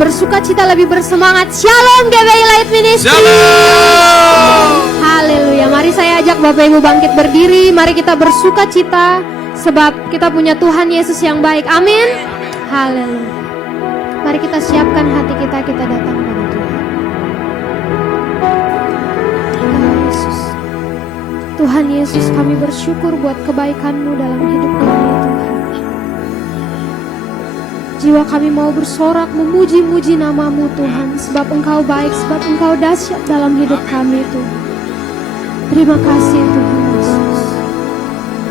bersuka cita, lebih bersemangat. Shalom GBI Light Ministry. Shalom. Haleluya. Mari saya ajak Bapak Ibu bangkit berdiri. Mari kita bersuka cita sebab kita punya Tuhan Yesus yang baik. Amin. Haleluya. Mari kita siapkan hati kita, kita datang pada Tuhan. Tuhan Yesus. Tuhan Yesus, kami bersyukur buat kebaikan-Mu dalam hidup kami, Tuhan. Jiwa kami mau bersorak memuji-muji nama-Mu, Tuhan, sebab Engkau baik, sebab Engkau dahsyat dalam hidup kami, Tuhan. Terima kasih, Tuhan Yesus. Terima kasih, Tuhan.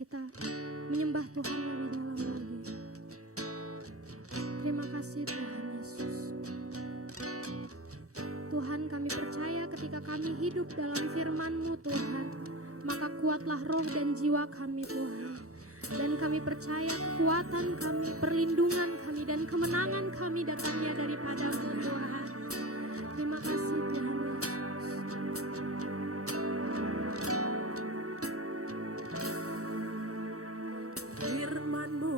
kita menyembah Tuhan lebih dalam lagi. Terima kasih Tuhan Yesus. Tuhan, kami percaya ketika kami hidup dalam firman-Mu Tuhan, maka kuatlah roh dan jiwa kami Tuhan. Dan kami percaya kekuatan kami, perlindungan kami, dan kemenangan kami datangnya daripada-Mu Tuhan. Terima kasih Tuhan Yesus. Firman-Mu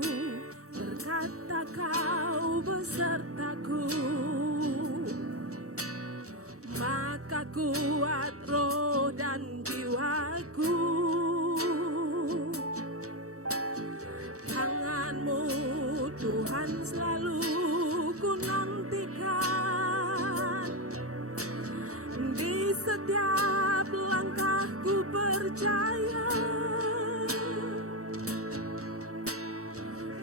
berkata Kau besertaku, maka kuat roh dan jiwaku. Tangan-Mu Tuhan selalu ku nantikan, di setiap langkahku percaya.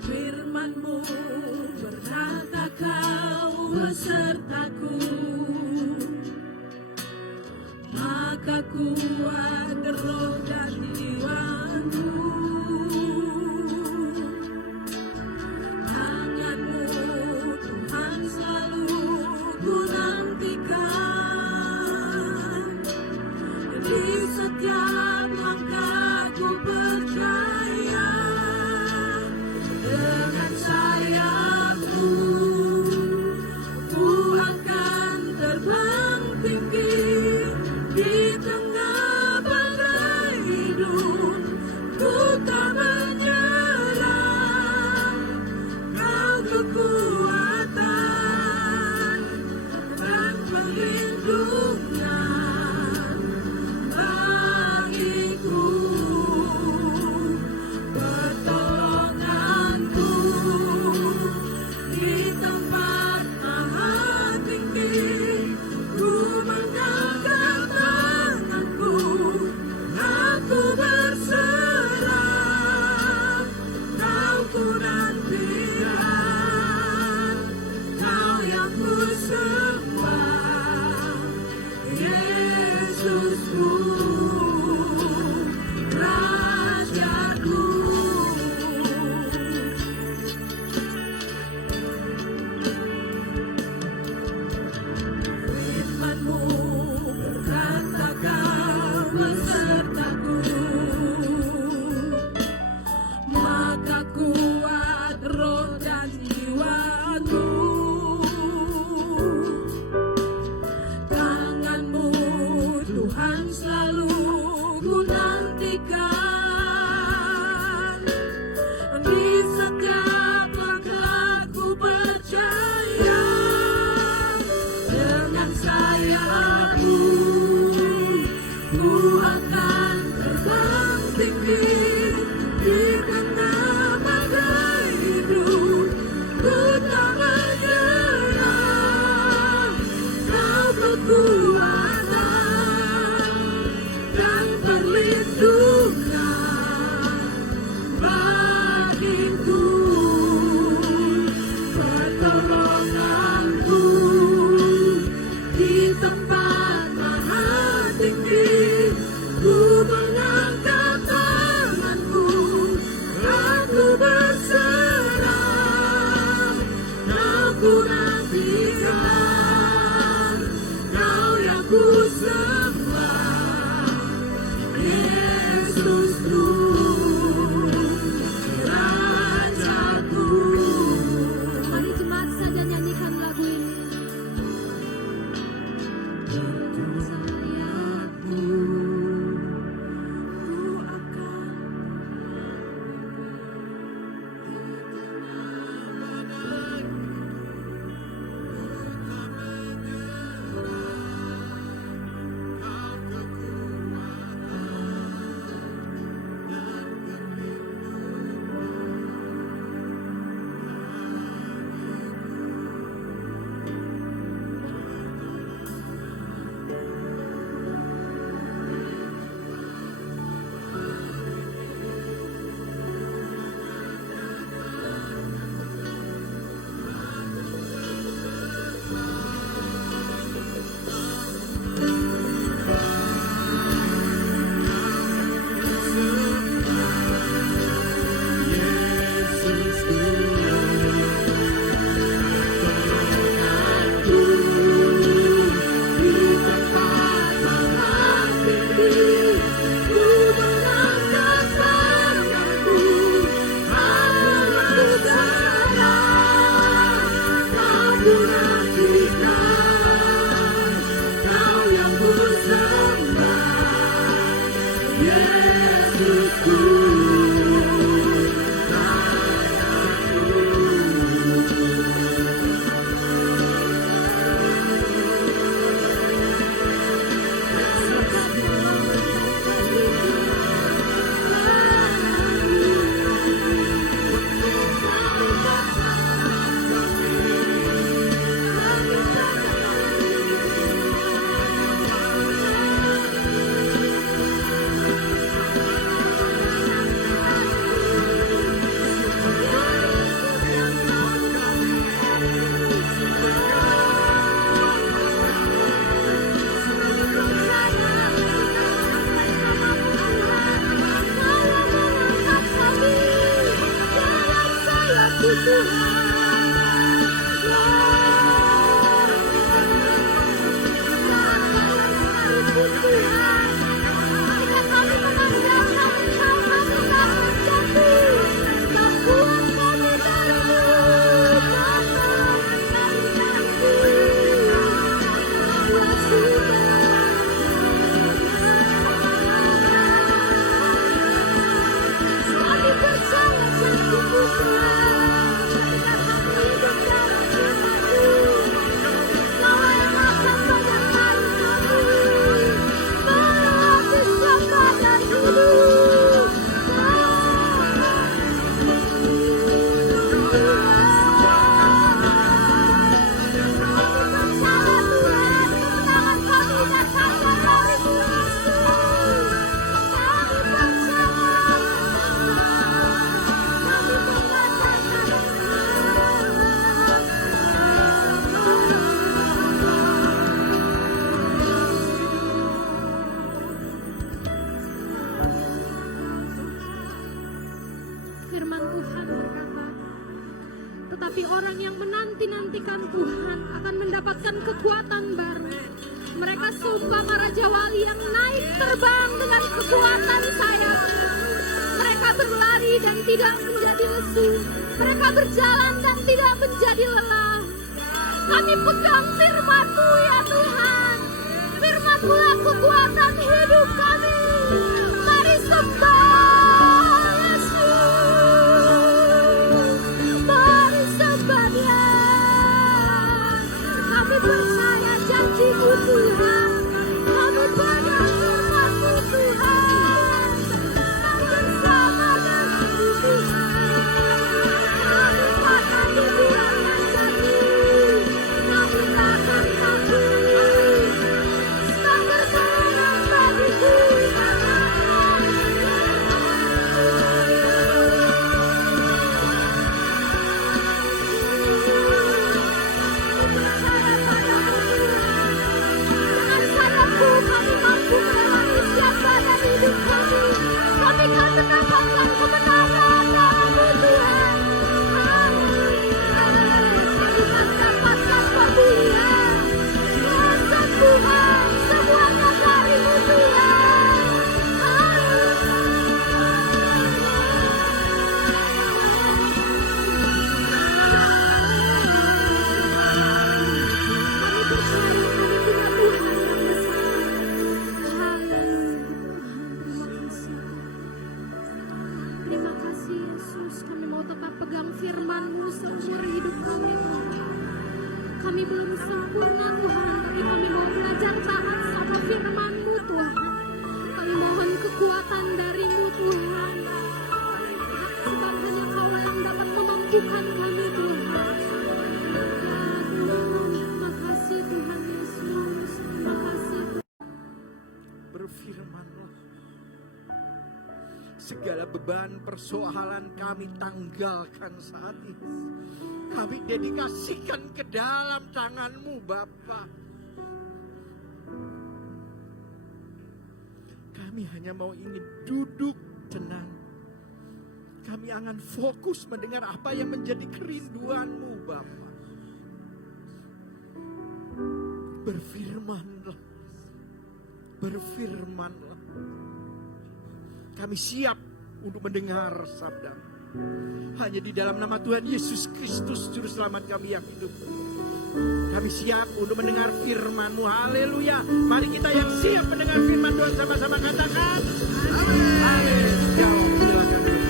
Firman-Mu berkata Kau besertaku, maka kuat roh dan jiwaku. Tangan-Mu Tuhan selalu ku nantikan, di setiap langkahku percaya. Dengan sayap-Mu ku akan terbang tinggi di tengah badai hidup. Ku tak menyerah, Kau kekuatan dan perlindungan bagiku. Pertolonganku di tempat maha tinggi, ku mengangkat tanganku, aku berserah. Kau ku nantikan, Kau yang ku sembah. tempat maha tinggi, ku mengangkat tanganku, aku berserah, aku nantikan, kau yang ku sembah, Yesusku, Rajaku. Mari jemaat saja nyanyikan lagu ini. Sayapmu, ku akan firman Tuhan berkata, tetapi orang yang menanti-nantikan Tuhan akan mendapatkan kekuatan baru. Mereka seumpama Raja Wali yang naik terbang dengan kekuatan sayap. Mereka berlari dan tidak menjadi lesu. Mereka berjalan dan tidak menjadi lelah. Kami pegang firman-Mu ya Tuhan. Firman-Mu lah kekuatan hidup kami. Mari sembah Yesus. Mari sembah Dia. Kami percaya janji-Mu Tuhan. Kami pegang firman-Mu Tuhan. Kami bersama dengan Tuhan. Kami akan dibiarkan janji. Kami takkan takut. kami mampu melewati setiap badan hidup kami. Kami akan mendapatkan kemenangan dalam-Mu Tuhan. Kami akan mendapatkan kemuliaan, kuasa Tuhan, semuanya dari-Mu Tuhan. Kami percaya kami punya Tuhan yang besar. Terima kasih Yesus, kami mau tetap pegang firman-Mu seumur hidup kami Tuhan. Kami belum sempurna Tuhan, tapi kami mau belajar taat sama firman-Mu Tuhan. Kami mohon kekuatan dari-Mu Tuhan. Sebab hanya Kau yang dapat memampukan kami Tuhan. Terima kasih Tuhan Yesus. Terima kasih Berfirman-Lah, segala beban persoalan kami tanggalkan saat ini. Kami dedikasikan ke dalam tangan-Mu Bapa. Kami hanya mau ingin duduk tenang. Kami akan fokus mendengar apa yang menjadi kerinduan-Mu Bapa. Berfirman-Lah. Berfirman-Lah. Kami siap untuk mendengar sabda. Hanya di dalam nama Tuhan Yesus Kristus Juru Selamat kami yang hidup. Kami siap untuk mendengar firman-Mu. Haleluya. Mari kita yang siap mendengar firman Tuhan sama-sama katakan. Amin. Jauh, silakan dulu.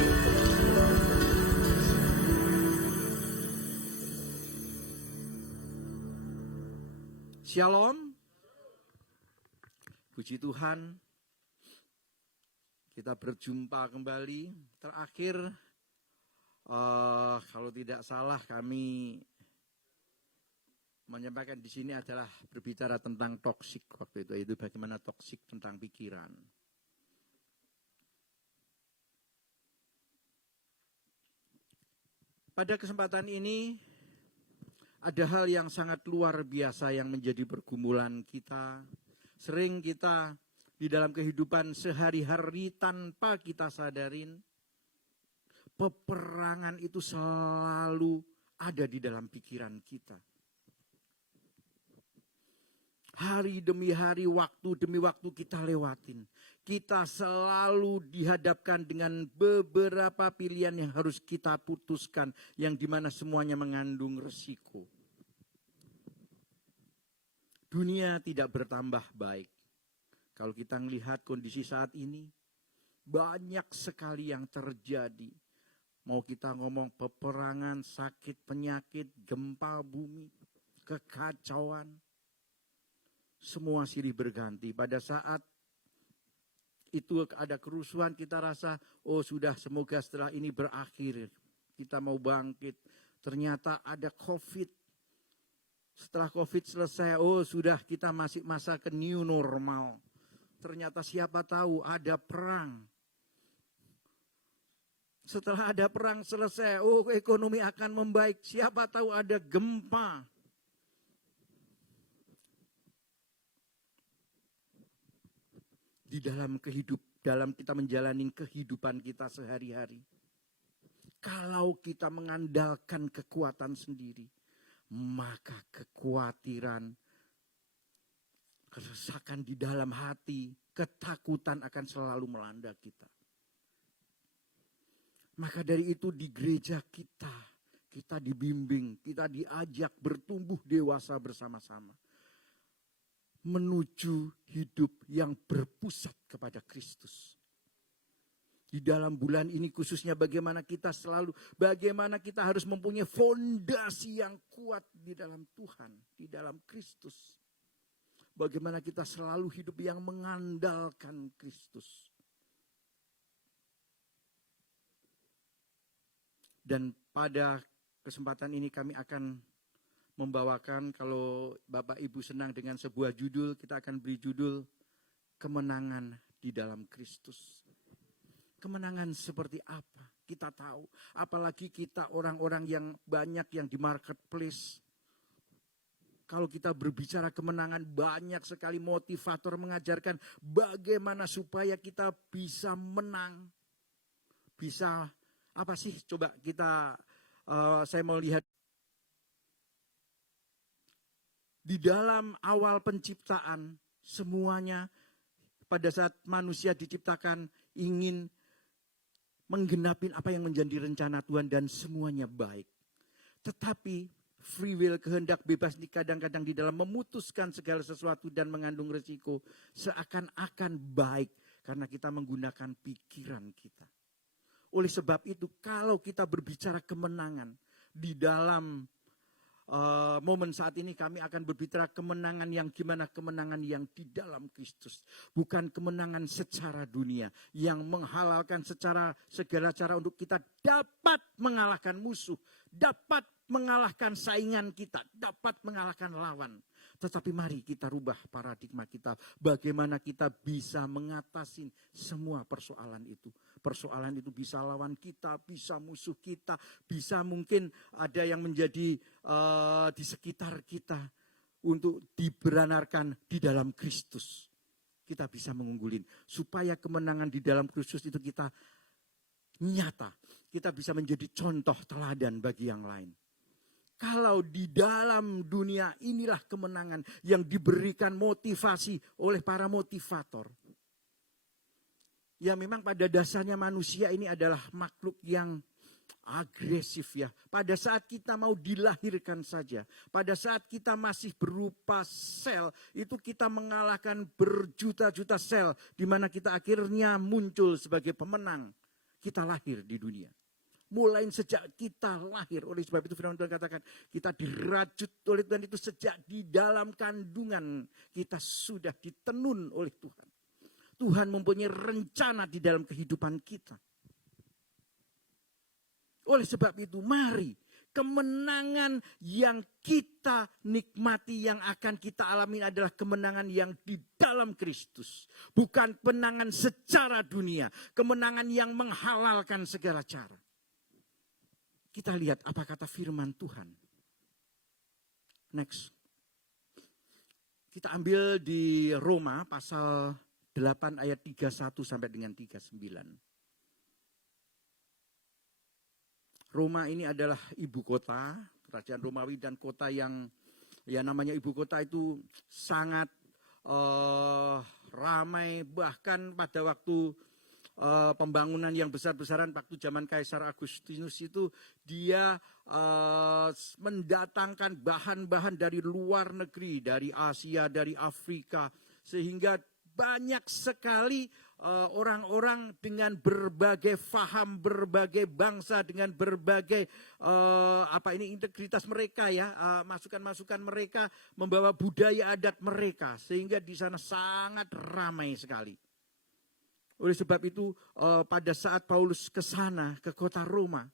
Shalom. Puji Tuhan. Kita berjumpa kembali. Terakhir, kalau tidak salah kami menyampaikan di sini adalah berbicara tentang toksik waktu itu, yaitu bagaimana toksik tentang pikiran. Pada kesempatan ini ada hal yang sangat luar biasa yang menjadi pergumulan kita. Sering kita di dalam kehidupan sehari-hari tanpa kita sadarin, peperangan itu selalu ada di dalam pikiran kita. Hari demi hari, waktu demi waktu kita lewatin. Kita selalu dihadapkan dengan beberapa pilihan yang harus kita putuskan, yang dimana semuanya mengandung resiko. Dunia tidak bertambah baik. Kalau kita melihat kondisi saat ini, banyak sekali yang terjadi. Mau kita ngomong peperangan, sakit, penyakit, gempa bumi, kekacauan. Semua silih berganti. Pada saat itu ada kerusuhan, kita rasa, oh sudah, semoga setelah ini berakhir. Kita mau bangkit. Ternyata ada COVID. Setelah COVID selesai, oh sudah, kita masih masa ke new normal. Ternyata siapa tahu ada perang. Setelah ada perang selesai, oh ekonomi akan membaik. Siapa tahu ada gempa. Di dalam dalam kita menjalani kehidupan kita sehari-hari. Kalau kita mengandalkan kekuatan sendiri, maka kekhawatiran, kesesakan di dalam hati, ketakutan akan selalu melanda kita. Maka dari itu di gereja kita dibimbing, kita diajak bertumbuh dewasa bersama-sama. Menuju hidup yang berpusat kepada Kristus. Di dalam bulan ini khususnya bagaimana kita harus mempunyai fondasi yang kuat di dalam Tuhan, di dalam Kristus. Bagaimana kita selalu hidup yang mengandalkan Kristus. Dan pada kesempatan ini kami akan membawakan, kalau Bapak Ibu senang dengan sebuah judul, kita akan beri judul Kemenangan di dalam Kristus. Kemenangan seperti apa? Kita tahu, apalagi kita orang-orang yang banyak yang di marketplace. Kalau kita berbicara kemenangan, banyak sekali motivator mengajarkan bagaimana supaya kita bisa menang. Bisa apa sih? Coba saya mau lihat. Di dalam awal penciptaan, semuanya pada saat manusia diciptakan ingin menggenapi apa yang menjadi rencana Tuhan dan semuanya baik. Tetapi free will, kehendak bebas kadang-kadang di dalam memutuskan segala sesuatu dan mengandung resiko seakan-akan baik karena kita menggunakan pikiran kita. Oleh sebab itu kalau kita berbicara kemenangan di dalam momen saat ini kami akan berbicara kemenangan yang gimana? Kemenangan yang di dalam Kristus. Bukan kemenangan secara dunia yang menghalalkan secara segala cara untuk kita dapat mengalahkan musuh. Dapat mengalahkan saingan kita. Dapat mengalahkan lawan. Tetapi mari kita rubah paradigma kita. Bagaimana kita bisa mengatasi semua persoalan itu. Persoalan itu bisa lawan kita, bisa musuh kita, bisa mungkin ada yang menjadi di sekitar kita untuk dibenarkan di dalam Kristus. Kita bisa mengunggulin supaya kemenangan di dalam Kristus itu kita nyata. Kita bisa menjadi contoh teladan bagi yang lain. Kalau di dalam dunia inilah kemenangan yang diberikan motivasi oleh para motivator. Ya memang pada dasarnya manusia ini adalah makhluk yang agresif ya. Pada saat kita mau dilahirkan saja. Pada saat kita masih berupa sel. Itu kita mengalahkan berjuta-juta sel. Di mana kita akhirnya muncul sebagai pemenang. Kita lahir di dunia. Mulai sejak kita lahir. Oleh sebab itu firman Tuhan katakan. Kita dirajut oleh Tuhan itu sejak di dalam kandungan. Kita sudah ditenun oleh Tuhan. Tuhan mempunyai rencana di dalam kehidupan kita. Oleh sebab itu mari kemenangan yang kita nikmati yang akan kita alami adalah kemenangan yang di dalam Kristus. Bukan kemenangan secara dunia. Kemenangan yang menghalalkan segala cara. Kita lihat apa kata firman Tuhan. Next. Kita ambil di Roma pasal 8 ayat 31 sampai dengan 39. Roma ini adalah ibu kota, kerajaan Romawi dan kota yang ya namanya ibu kota itu sangat ramai. Bahkan pada waktu pembangunan yang besar-besaran waktu zaman Kaisar Agustinus itu dia mendatangkan bahan-bahan dari luar negeri, dari Asia, dari Afrika. Sehingga banyak sekali orang-orang dengan berbagai faham, berbagai bangsa, dengan berbagai integritas mereka ya, masukan-masukan mereka membawa budaya adat mereka sehingga di sana sangat ramai sekali. Oleh sebab itu pada saat Paulus ke sana ke kota Roma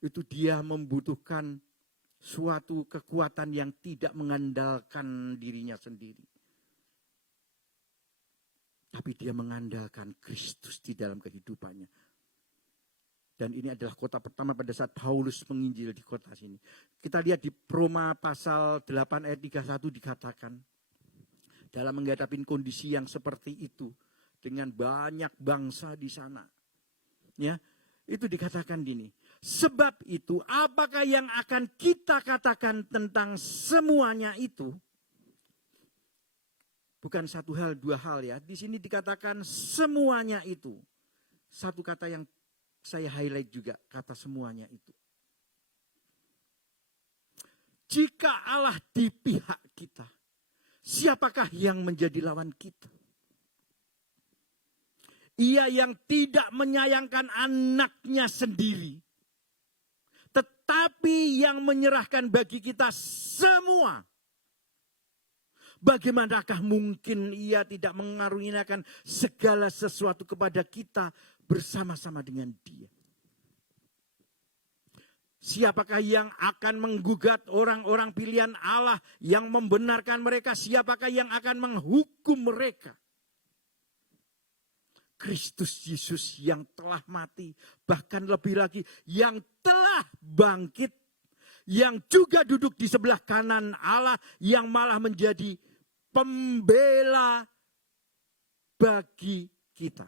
itu dia membutuhkan suatu kekuatan yang tidak mengandalkan dirinya sendiri. Tapi dia mengandalkan Kristus di dalam kehidupannya. Dan ini adalah kota pertama pada saat Paulus menginjil di kota sini. Kita lihat di Roma pasal 8 ayat 31 dikatakan. Dalam menghadapi kondisi yang seperti itu. Dengan banyak bangsa di sana. Ya, itu dikatakan gini. Sebab itu apakah yang akan kita katakan tentang semuanya itu? Bukan satu hal, dua hal ya. Di sini dikatakan semuanya itu. Satu kata yang saya highlight juga, kata semuanya itu. Jika Allah di pihak kita, siapakah yang menjadi lawan kita? Ia yang tidak menyayangkan anaknya sendiri. Tetapi yang menyerahkan bagi kita semua. Bagaimanakah mungkin ia tidak mengaruniakan segala sesuatu kepada kita bersama-sama dengan dia? Siapakah yang akan menggugat orang-orang pilihan Allah yang membenarkan mereka? Siapakah yang akan menghukum mereka? Kristus Yesus yang telah mati, bahkan lebih lagi yang telah bangkit, yang juga duduk di sebelah kanan Allah, yang malah menjadi pembela bagi kita.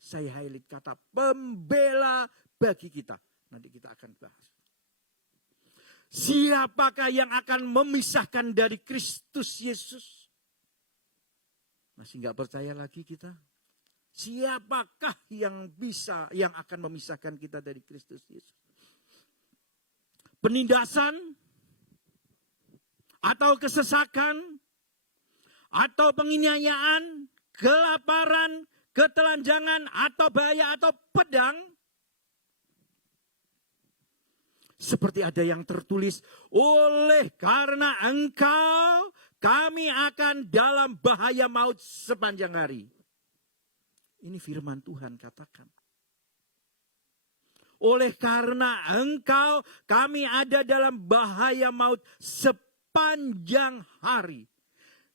Saya highlight kata pembela bagi kita. Nanti kita akan bahas. Siapakah yang akan memisahkan dari Kristus Yesus? Masih nggak percaya lagi kita? Siapakah yang akan memisahkan kita dari Kristus Yesus? Penindasan? Atau kesesakan? Atau penganiayaan? Kelaparan? Ketelanjangan? Atau bahaya? Atau pedang? Seperti ada yang tertulis, oleh karena engkau kami akan dalam bahaya maut sepanjang hari. Ini firman Tuhan katakan. Oleh karena engkau kami ada dalam bahaya maut sepanjang hari.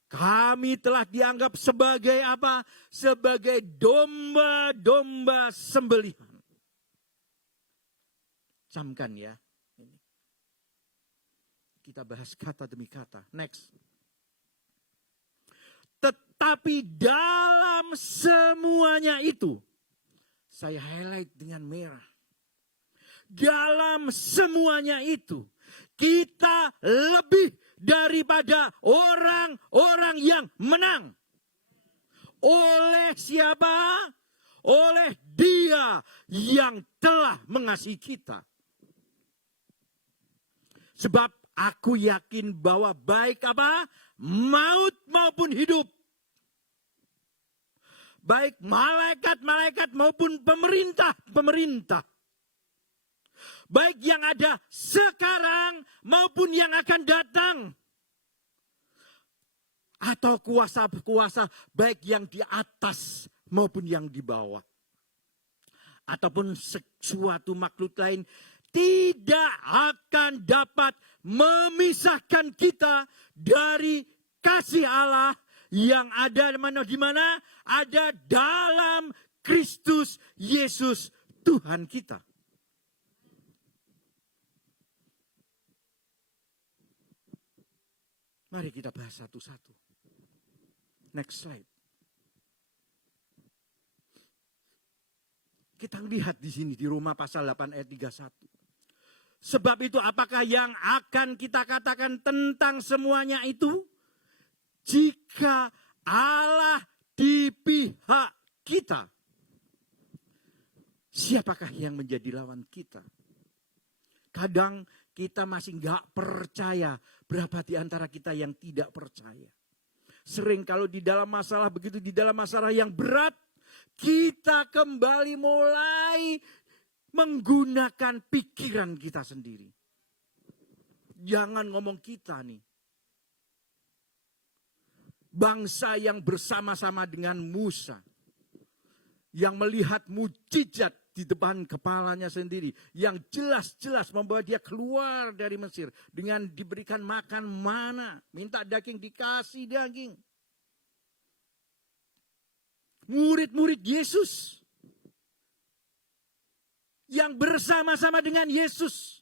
Kami telah dianggap sebagai apa? Sebagai domba-domba sembelihan. Camkan ya. Ini. Kita bahas kata demi kata. Next. Tetapi dalam semuanya itu, saya highlight dengan merah. Dalam semuanya itu, kita lebih daripada orang-orang yang menang. Oleh siapa? Oleh Dia yang telah mengasihi kita. Sebab aku yakin bahwa baik apa? Maut maupun hidup. Baik malaikat-malaikat maupun pemerintah-pemerintah. Baik yang ada sekarang maupun yang akan datang. Atau kuasa-kuasa baik yang di atas maupun yang di bawah. Ataupun sesuatu makhluk lain tidak akan dapat memisahkan kita dari kasih Allah yang ada di mana? Ada dalam Kristus Yesus Tuhan kita. Mari kita bahas satu-satu. Next slide. Kita lihat di sini di Roma pasal 8 ayat 31. Sebab itu apakah yang akan kita katakan tentang semuanya itu? Jika Allah di pihak kita, siapakah yang menjadi lawan kita? Kadang kita masih nggak percaya. Berapa di antara kita yang tidak percaya? Sering kalau di dalam masalah begitu, di dalam masalah yang berat, kita kembali mulai menggunakan pikiran kita sendiri. Jangan ngomong kita nih. Bangsa yang bersama-sama dengan Musa. Yang melihat mujizat di depan kepalanya sendiri. Yang jelas-jelas membawa dia keluar dari Mesir. Dengan diberikan makan mana. Minta daging dikasih daging. Murid-murid Yesus. Yang bersama-sama dengan Yesus.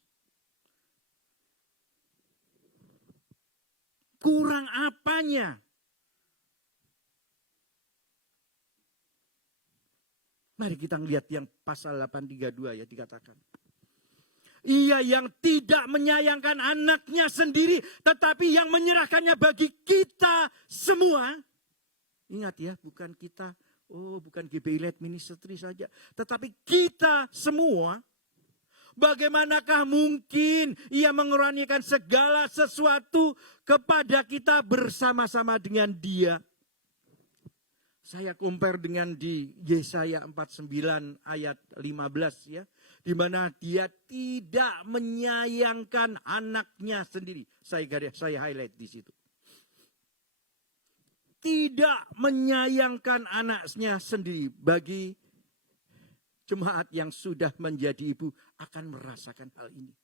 Kurang apanya? Mari kita lihat yang pasal 832 ya dikatakan. Ia yang tidak menyayangkan anaknya sendiri, tetapi yang menyerahkannya bagi kita semua. Ingat ya, bukan kita, bukan GBI Light Ministry saja. Tetapi kita semua. Bagaimanakah mungkin ia mengorbankan segala sesuatu kepada kita bersama-sama dengan Dia. Saya compare dengan di Yesaya 49 ayat 15 ya. Di mana Dia tidak menyayangkan anaknya sendiri. Saya highlight di situ. Tidak menyayangkan anaknya sendiri. Bagi jemaat yang sudah menjadi ibu akan merasakan hal ini.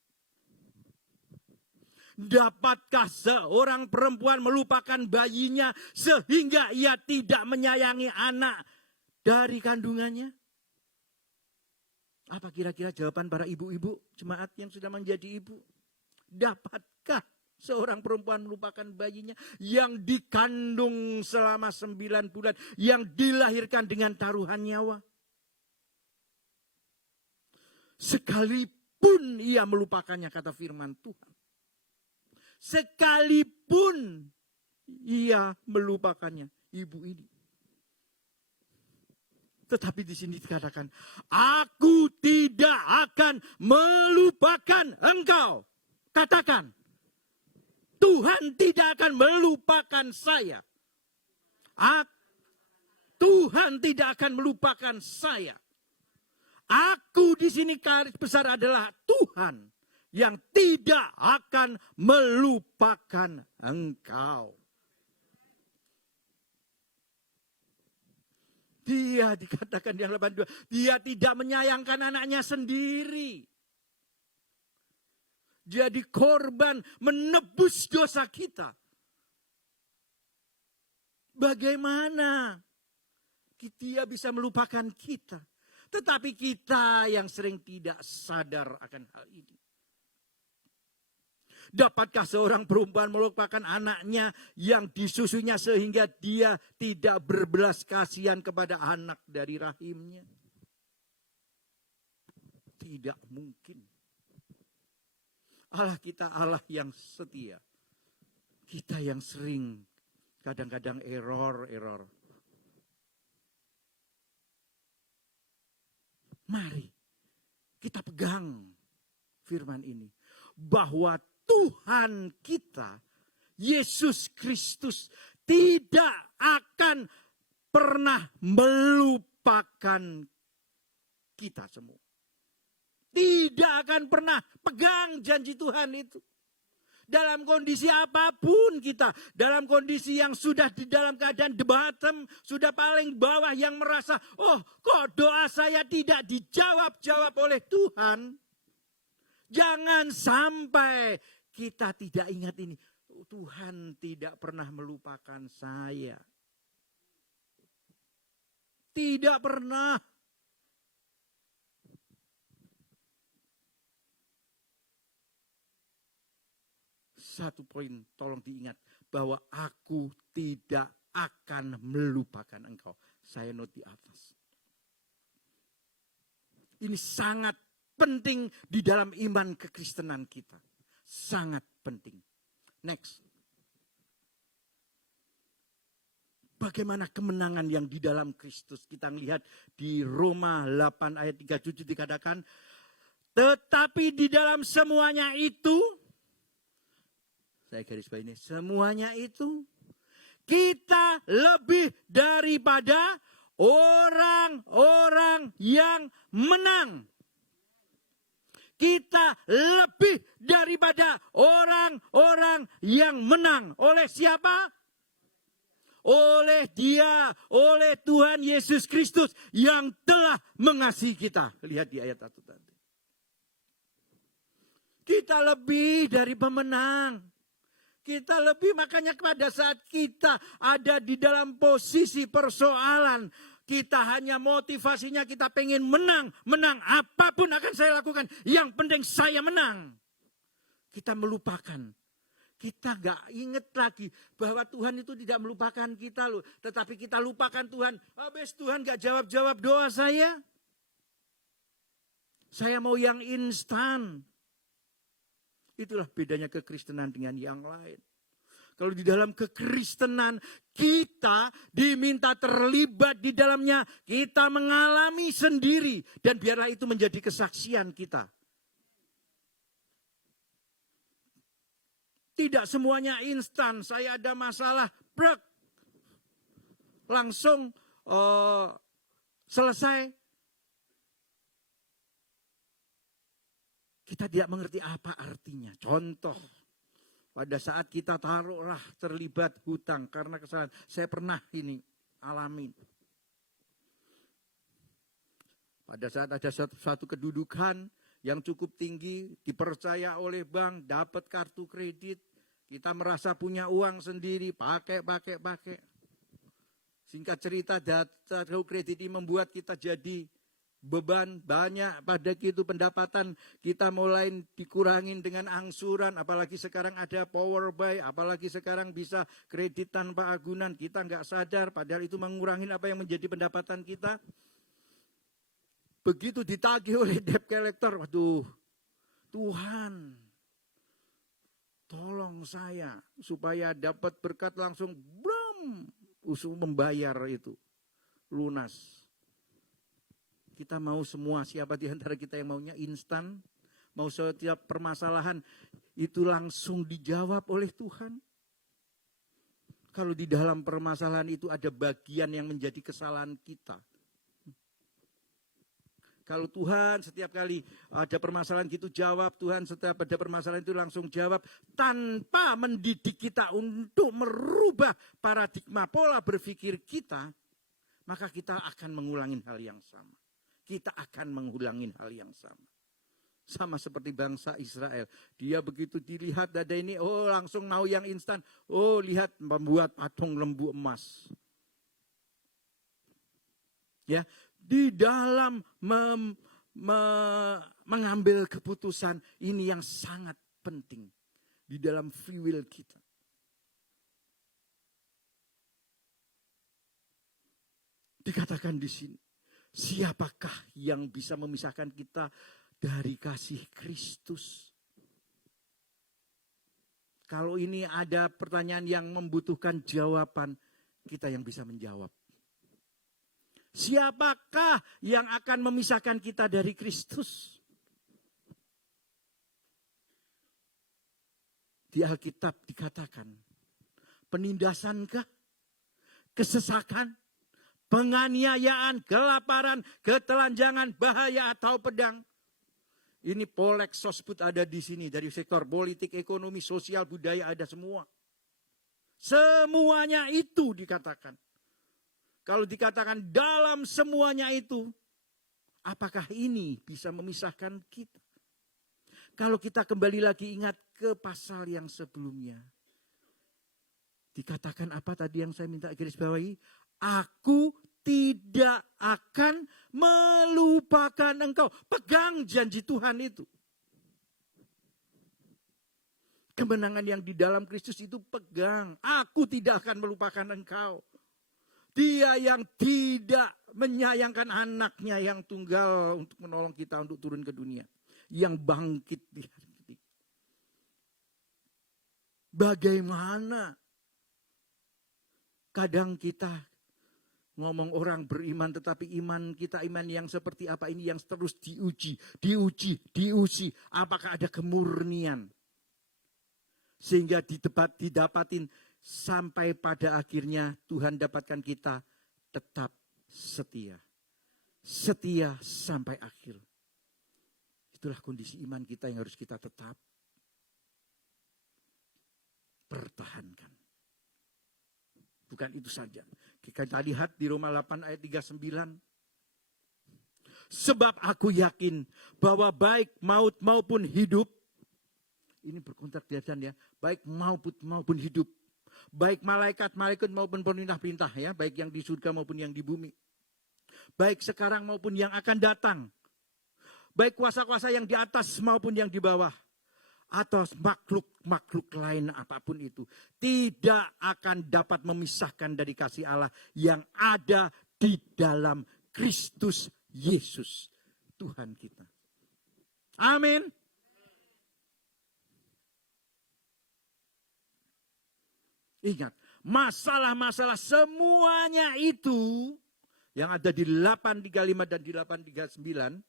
Dapatkah seorang perempuan melupakan bayinya sehingga ia tidak menyayangi anak dari kandungannya? Apa kira-kira jawaban para ibu-ibu jemaat yang sudah menjadi ibu? Dapatkah seorang perempuan melupakan bayinya yang dikandung selama 9 bulan, yang dilahirkan dengan taruhan nyawa? Sekalipun ia melupakannya, kata firman Tuhan. Sekalipun ia melupakannya, ibu ini. Tetapi di sini dikatakan, aku tidak akan melupakan engkau. Katakan, Tuhan tidak akan melupakan saya. Tuhan tidak akan melupakan saya. Aku di sini garis besar adalah Tuhan yang tidak akan melupakan engkau. Dia dikatakan di 82, dia tidak menyayangkan anaknya sendiri. Jadi korban menebus dosa kita. Bagaimana dia bisa melupakan kita? Tetapi kita yang sering tidak sadar akan hal ini. Dapatkah seorang perempuan melupakan anaknya yang disusunya sehingga dia tidak berbelas kasihan kepada anak dari rahimnya? Tidak mungkin. Allah kita Allah yang setia. Kita yang sering kadang-kadang error. Mari kita pegang firman ini. Bahwa Tuhan kita, Yesus Kristus, tidak akan pernah melupakan kita semua. Tidak akan pernah, pegang janji Tuhan itu. Dalam kondisi apapun kita, dalam kondisi yang sudah di dalam keadaan the bottom, sudah paling bawah, yang merasa, oh kok doa saya tidak dijawab oleh Tuhan. Jangan sampai kita tidak ingat ini. Tuhan tidak pernah melupakan saya. Tidak pernah. Satu poin tolong diingat. Bahwa aku tidak akan melupakan engkau. Saya not di atas. Ini sangat penting di dalam iman kekristenan kita. Sangat penting. Next. Bagaimana kemenangan yang di dalam Kristus. Kita lihat di Roma 8 ayat 37 dikatakan. Tetapi di dalam semuanya itu. Saya garis bawah ini. Semuanya itu. Kita lebih daripada orang-orang yang menang. Kita lebih daripada orang-orang yang menang. Oleh siapa? Oleh Dia, oleh Tuhan Yesus Kristus yang telah mengasihi kita. Lihat di ayat 1 tadi. Kita lebih dari pemenang. Kita lebih, makanya pada saat kita ada di dalam posisi persoalan, kita hanya motivasinya kita pengen menang. Apapun akan saya lakukan. Yang penting saya menang. Kita melupakan. Kita gak ingat lagi bahwa Tuhan itu tidak melupakan kita loh. Tetapi kita lupakan Tuhan. Habis Tuhan gak jawab doa saya. Saya mau yang instan. Itulah bedanya kekristenan dengan yang lain. Kalau di dalam kekristenan kita diminta terlibat di dalamnya. Kita mengalami sendiri. Dan biarlah itu menjadi kesaksian kita. Tidak semuanya instan. Saya ada masalah. Brek. Langsung selesai. Kita tidak mengerti apa artinya. Contoh. Pada saat kita taruhlah terlibat hutang karena kesalahan. Saya pernah ini alami. Pada saat ada suatu kedudukan yang cukup tinggi, dipercaya oleh bank, dapat kartu kredit. Kita merasa punya uang sendiri, pakai. Singkat cerita, kartu kredit ini membuat kita jadi beban banyak pada itu, pendapatan kita mulai dikurangin dengan angsuran, apalagi sekarang ada power buy, apalagi sekarang bisa kredit tanpa agunan, kita nggak sadar padahal itu mengurangi apa yang menjadi pendapatan kita. Begitu ditagih oleh debt collector, waduh, Tuhan tolong saya supaya dapat berkat langsung, usul membayar itu lunas. Kita mau semua, siapa di antara kita yang maunya instan? Mau setiap permasalahan itu langsung dijawab oleh Tuhan? Kalau di dalam permasalahan itu ada bagian yang menjadi kesalahan kita. Kalau Tuhan setiap kali ada permasalahan gitu jawab, Tuhan setiap ada permasalahan itu langsung jawab, tanpa mendidik kita untuk merubah paradigma pola berpikir kita, maka kita akan mengulangi hal yang sama. Kita akan mengulangi hal yang sama. Sama seperti bangsa Israel. Dia begitu dilihat ada ini, oh langsung mau yang instan. Oh lihat membuat patung lembu emas. Ya, di dalam mengambil keputusan ini yang sangat penting. Di dalam free will kita. Dikatakan di sini. Siapakah yang bisa memisahkan kita dari kasih Kristus? Kalau ini ada pertanyaan yang membutuhkan jawaban, kita yang bisa menjawab. Siapakah yang akan memisahkan kita dari Kristus? Di Alkitab dikatakan, penindasankah? Kesesakan? Penganiayaan, kelaparan, ketelanjangan, bahaya atau pedang. Ini polek sosbud ada di sini. Dari sektor politik, ekonomi, sosial, budaya ada semua. Semuanya itu dikatakan. Kalau dikatakan dalam semuanya itu, apakah ini bisa memisahkan kita? Kalau kita kembali lagi ingat ke pasal yang sebelumnya. Dikatakan apa tadi yang saya minta garis bawahi? Aku tidak akan melupakan engkau. Pegang janji Tuhan itu. Kemenangan yang di dalam Kristus itu pegang. Aku tidak akan melupakan engkau. Dia yang tidak menyayangkan anaknya yang tunggal untuk menolong kita untuk turun ke dunia. Yang bangkit di hari ketiga. Bagaimana kadang kita ngomong orang beriman, tetapi iman kita iman yang seperti apa ini yang terus diuji. Apakah ada kemurnian? Sehingga didapatin sampai pada akhirnya Tuhan dapatkan kita tetap setia. Setia sampai akhir. Itulah kondisi iman kita yang harus kita tetap pertahankan. Bukan itu saja. Kita lihat di Roma 8 ayat 39. Sebab aku yakin bahwa baik maut maupun hidup. Ini berkontrak ya. Baik maupun hidup. Baik malaikat maupun perintah-perintah ya. Baik yang di surga maupun yang di bumi. Baik sekarang maupun yang akan datang. Baik kuasa-kuasa yang di atas maupun yang di bawah. Atau makhluk-makhluk lain apapun itu. Tidak akan dapat memisahkan dari kasih Allah yang ada di dalam Kristus Yesus. Tuhan kita. Amin. Ingat, masalah-masalah semuanya itu yang ada di 835 dan di 839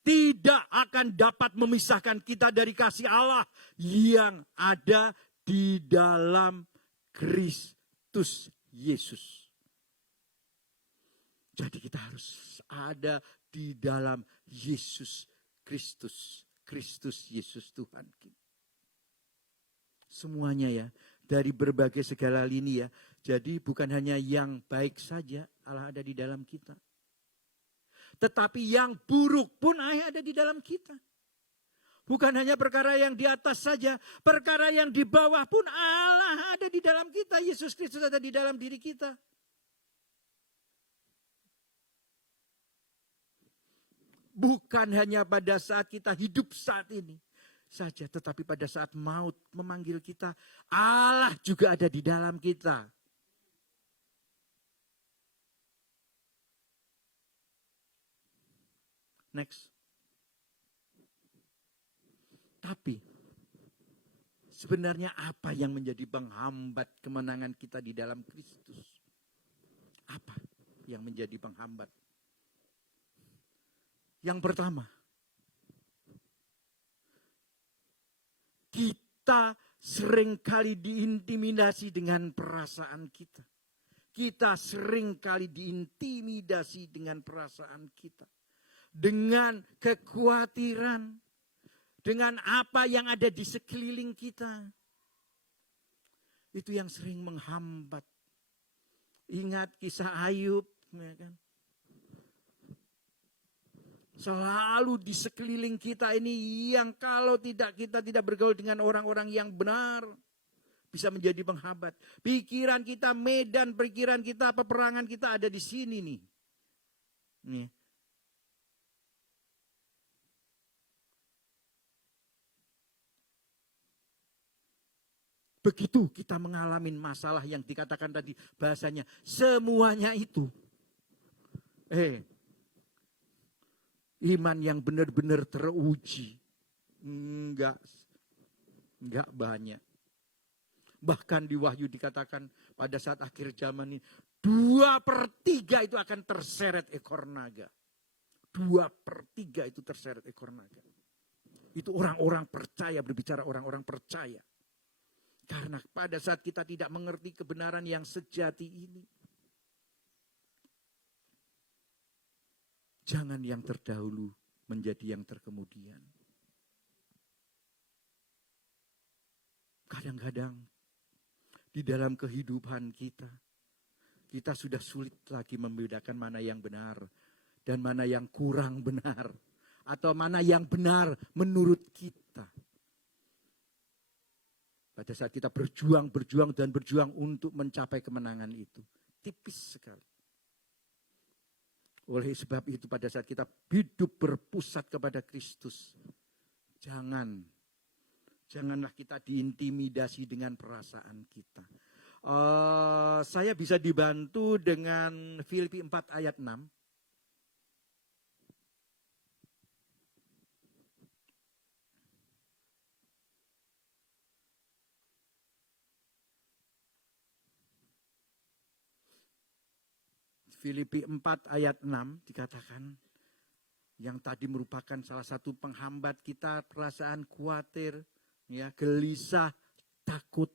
tidak akan dapat memisahkan kita dari kasih Allah yang ada di dalam Kristus Yesus. Jadi kita harus ada di dalam Yesus Kristus. Kristus Yesus Tuhan kita. Semuanya ya, dari berbagai segala lini ya. Jadi bukan hanya yang baik saja Allah ada di dalam kita. Tetapi yang buruk pun ada di dalam kita. Bukan hanya perkara yang di atas saja. Perkara yang di bawah pun Allah ada di dalam kita. Yesus Kristus ada di dalam diri kita. Bukan hanya pada saat kita hidup saat ini saja, tetapi pada saat maut memanggil kita, Allah juga ada di dalam kita. Next. Tapi sebenarnya apa yang menjadi penghambat kemenangan kita di dalam Kristus? Apa yang menjadi penghambat? Yang pertama, kita seringkali diintimidasi dengan perasaan kita. Kita seringkali diintimidasi dengan perasaan kita. Dengan kekhawatiran, dengan apa yang ada di sekeliling kita. Itu yang sering menghambat. Ingat kisah Ayub, ya kan? Selalu di sekeliling kita ini yang kalau kita tidak bergaul dengan orang-orang yang benar, bisa menjadi penghambat. Pikiran kita, medan pikiran kita, peperangan kita ada di sini nih. Nih. Begitu kita mengalami masalah yang dikatakan tadi bahasanya semuanya itu. Iman yang benar-benar teruji. Enggak banyak. Bahkan di Wahyu dikatakan pada saat akhir zaman ini 2/3 itu akan terseret ekor naga. 2/3 itu terseret ekor naga. Itu orang-orang percaya, berbicara orang-orang percaya. Karena pada saat kita tidak mengerti kebenaran yang sejati ini, jangan yang terdahulu menjadi yang terkemudian. Kadang-kadang di dalam kehidupan kita sudah sulit lagi membedakan mana yang benar dan mana yang kurang benar. Atau mana yang benar menurut kita. Pada saat kita berjuang untuk mencapai kemenangan itu. Tipis sekali. Oleh sebab itu pada saat kita hidup berpusat kepada Kristus. Janganlah kita diintimidasi dengan perasaan kita. Saya bisa dibantu dengan Filipi 4 ayat 6. Filipi 4 ayat 6 dikatakan yang tadi merupakan salah satu penghambat kita, perasaan khawatir, ya, gelisah, takut.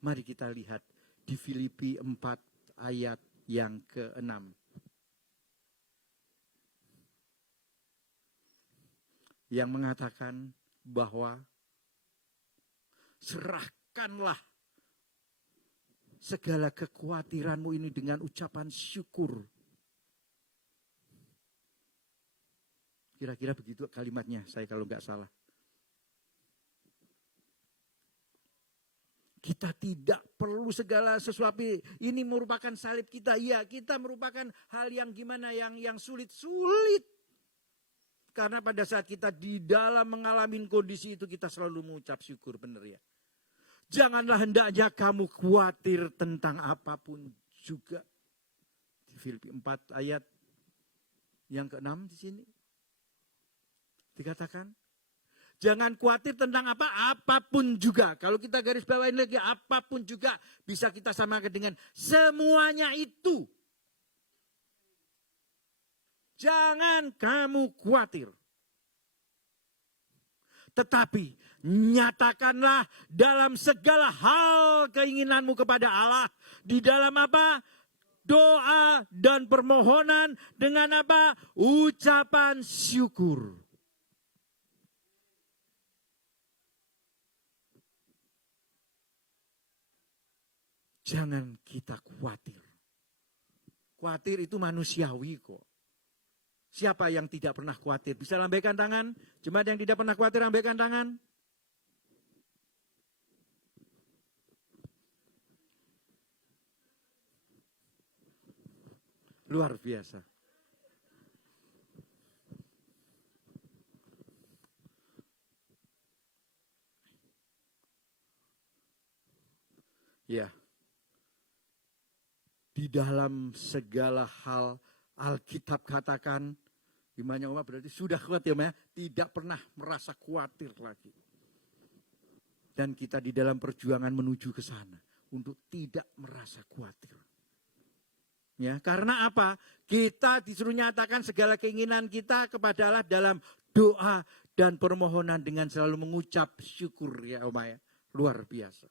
Mari kita lihat di Filipi 4 ayat yang ke-6. Yang mengatakan bahwa serahkanlah segala kekhawatiranmu ini dengan ucapan syukur. Kira-kira begitu kalimatnya, saya kalau nggak salah. Kita tidak perlu segala sesuatu. Ini merupakan salib kita. Ya, kita merupakan hal yang gimana, yang sulit-sulit. Karena pada saat kita di dalam mengalami kondisi itu, kita selalu mengucap syukur, benar ya. Janganlah hendaknya kamu khawatir tentang apapun juga. Di Filipi 4 ayat yang ke-6 di sini. Dikatakan, jangan khawatir tentang apapun juga. Kalau kita garis bawain lagi, apapun juga bisa kita samakan dengan semuanya itu. Jangan kamu khawatir. Tetapi nyatakanlah dalam segala hal keinginanmu kepada Allah. Di dalam apa? Doa dan permohonan dengan apa? Ucapan syukur. Jangan kita khawatir. Khawatir itu manusiawi kok. Siapa yang tidak pernah khawatir? Bisa lambaikan tangan? Jemaat yang tidak pernah khawatir, lambaikan tangan. Luar biasa. Di dalam segala hal Alkitab katakan, imannya Oma berarti sudah kuat ya Oma, tidak pernah merasa khawatir lagi. Dan kita di dalam perjuangan menuju ke sana untuk tidak merasa khawatir. Ya, karena apa? Kita disuruh nyatakan segala keinginan kita kepada Allah dalam doa dan permohonan dengan selalu mengucap syukur ya Oma ya. Luar biasa.